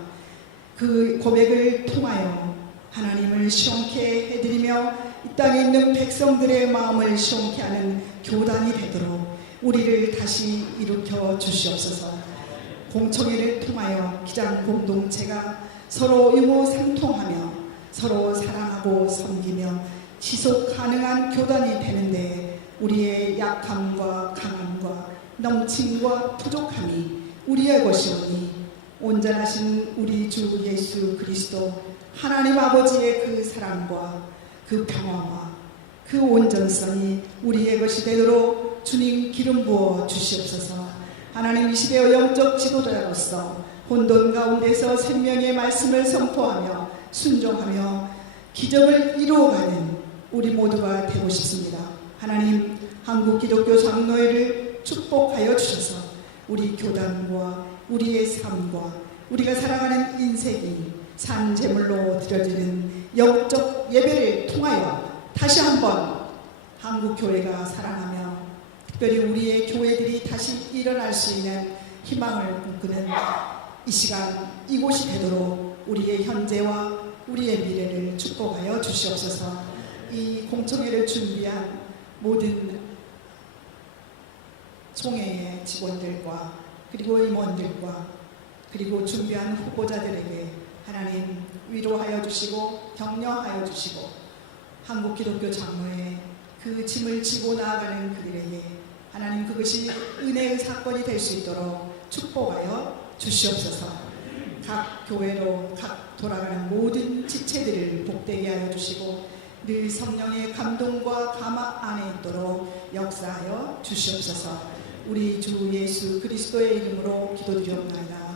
그 고백을 통하여 하나님을 시원케 해드리며 이 땅에 있는 백성들의 마음을 시원케 하는 교단이 되도록 우리를 다시 일으켜 주시옵소서. 공청회를 통하여 기장 공동체가 서로 유무상통하며 서로 사랑하고 섬기며 지속 가능한 교단이 되는데 우리의 약함과 강함과 넘침과 부족함이 우리의 것이오니 온전하신 우리 주 예수 그리스도 하나님 아버지의 그 사랑과 그 평화와 그 온전성이 우리의 것이 되도록 주님 기름 부어 주시옵소서. 하나님, 이 시대의 영적 지도자로서 혼돈 가운데서 생명의 말씀을 선포하며 순종하며 기적을 이루어가는 우리 모두가 되고 싶습니다. 하나님, 한국 기독교 장로회를 축복하여 주셔서 우리 교단과 우리의 삶과 우리가 살아가는 인생이 산제물로 드려지는 영적 예배를 통하여 다시 한번 한국 교회가 살아나며 특별히 우리의 교회들이 다시 일어날 수 있는 희망을 꿈꾸는 이 시간, 이곳이 되도록 우리의 현재와 우리의 미래를 축복하여 주시옵소서. 이 공청회를 준비한 모든 총회의 직원들과 그리고 임원들과 그리고 준비한 후보자들에게 하나님 위로하여 주시고 격려하여 주시고 한국 기독교 장로회 그 짐을 지고 나아가는 그들에게 하나님 그것이 은혜의 사건이 될 수 있도록 축복하여 주시옵소서. 각 교회로 각 돌아가는 모든 지체들을 복되게 하여 주시고 늘 성령의 감동과 감화 안에 있도록 역사하여 주시옵소서. 우리 주 예수 그리스도의 이름으로 기도드리옵나이다.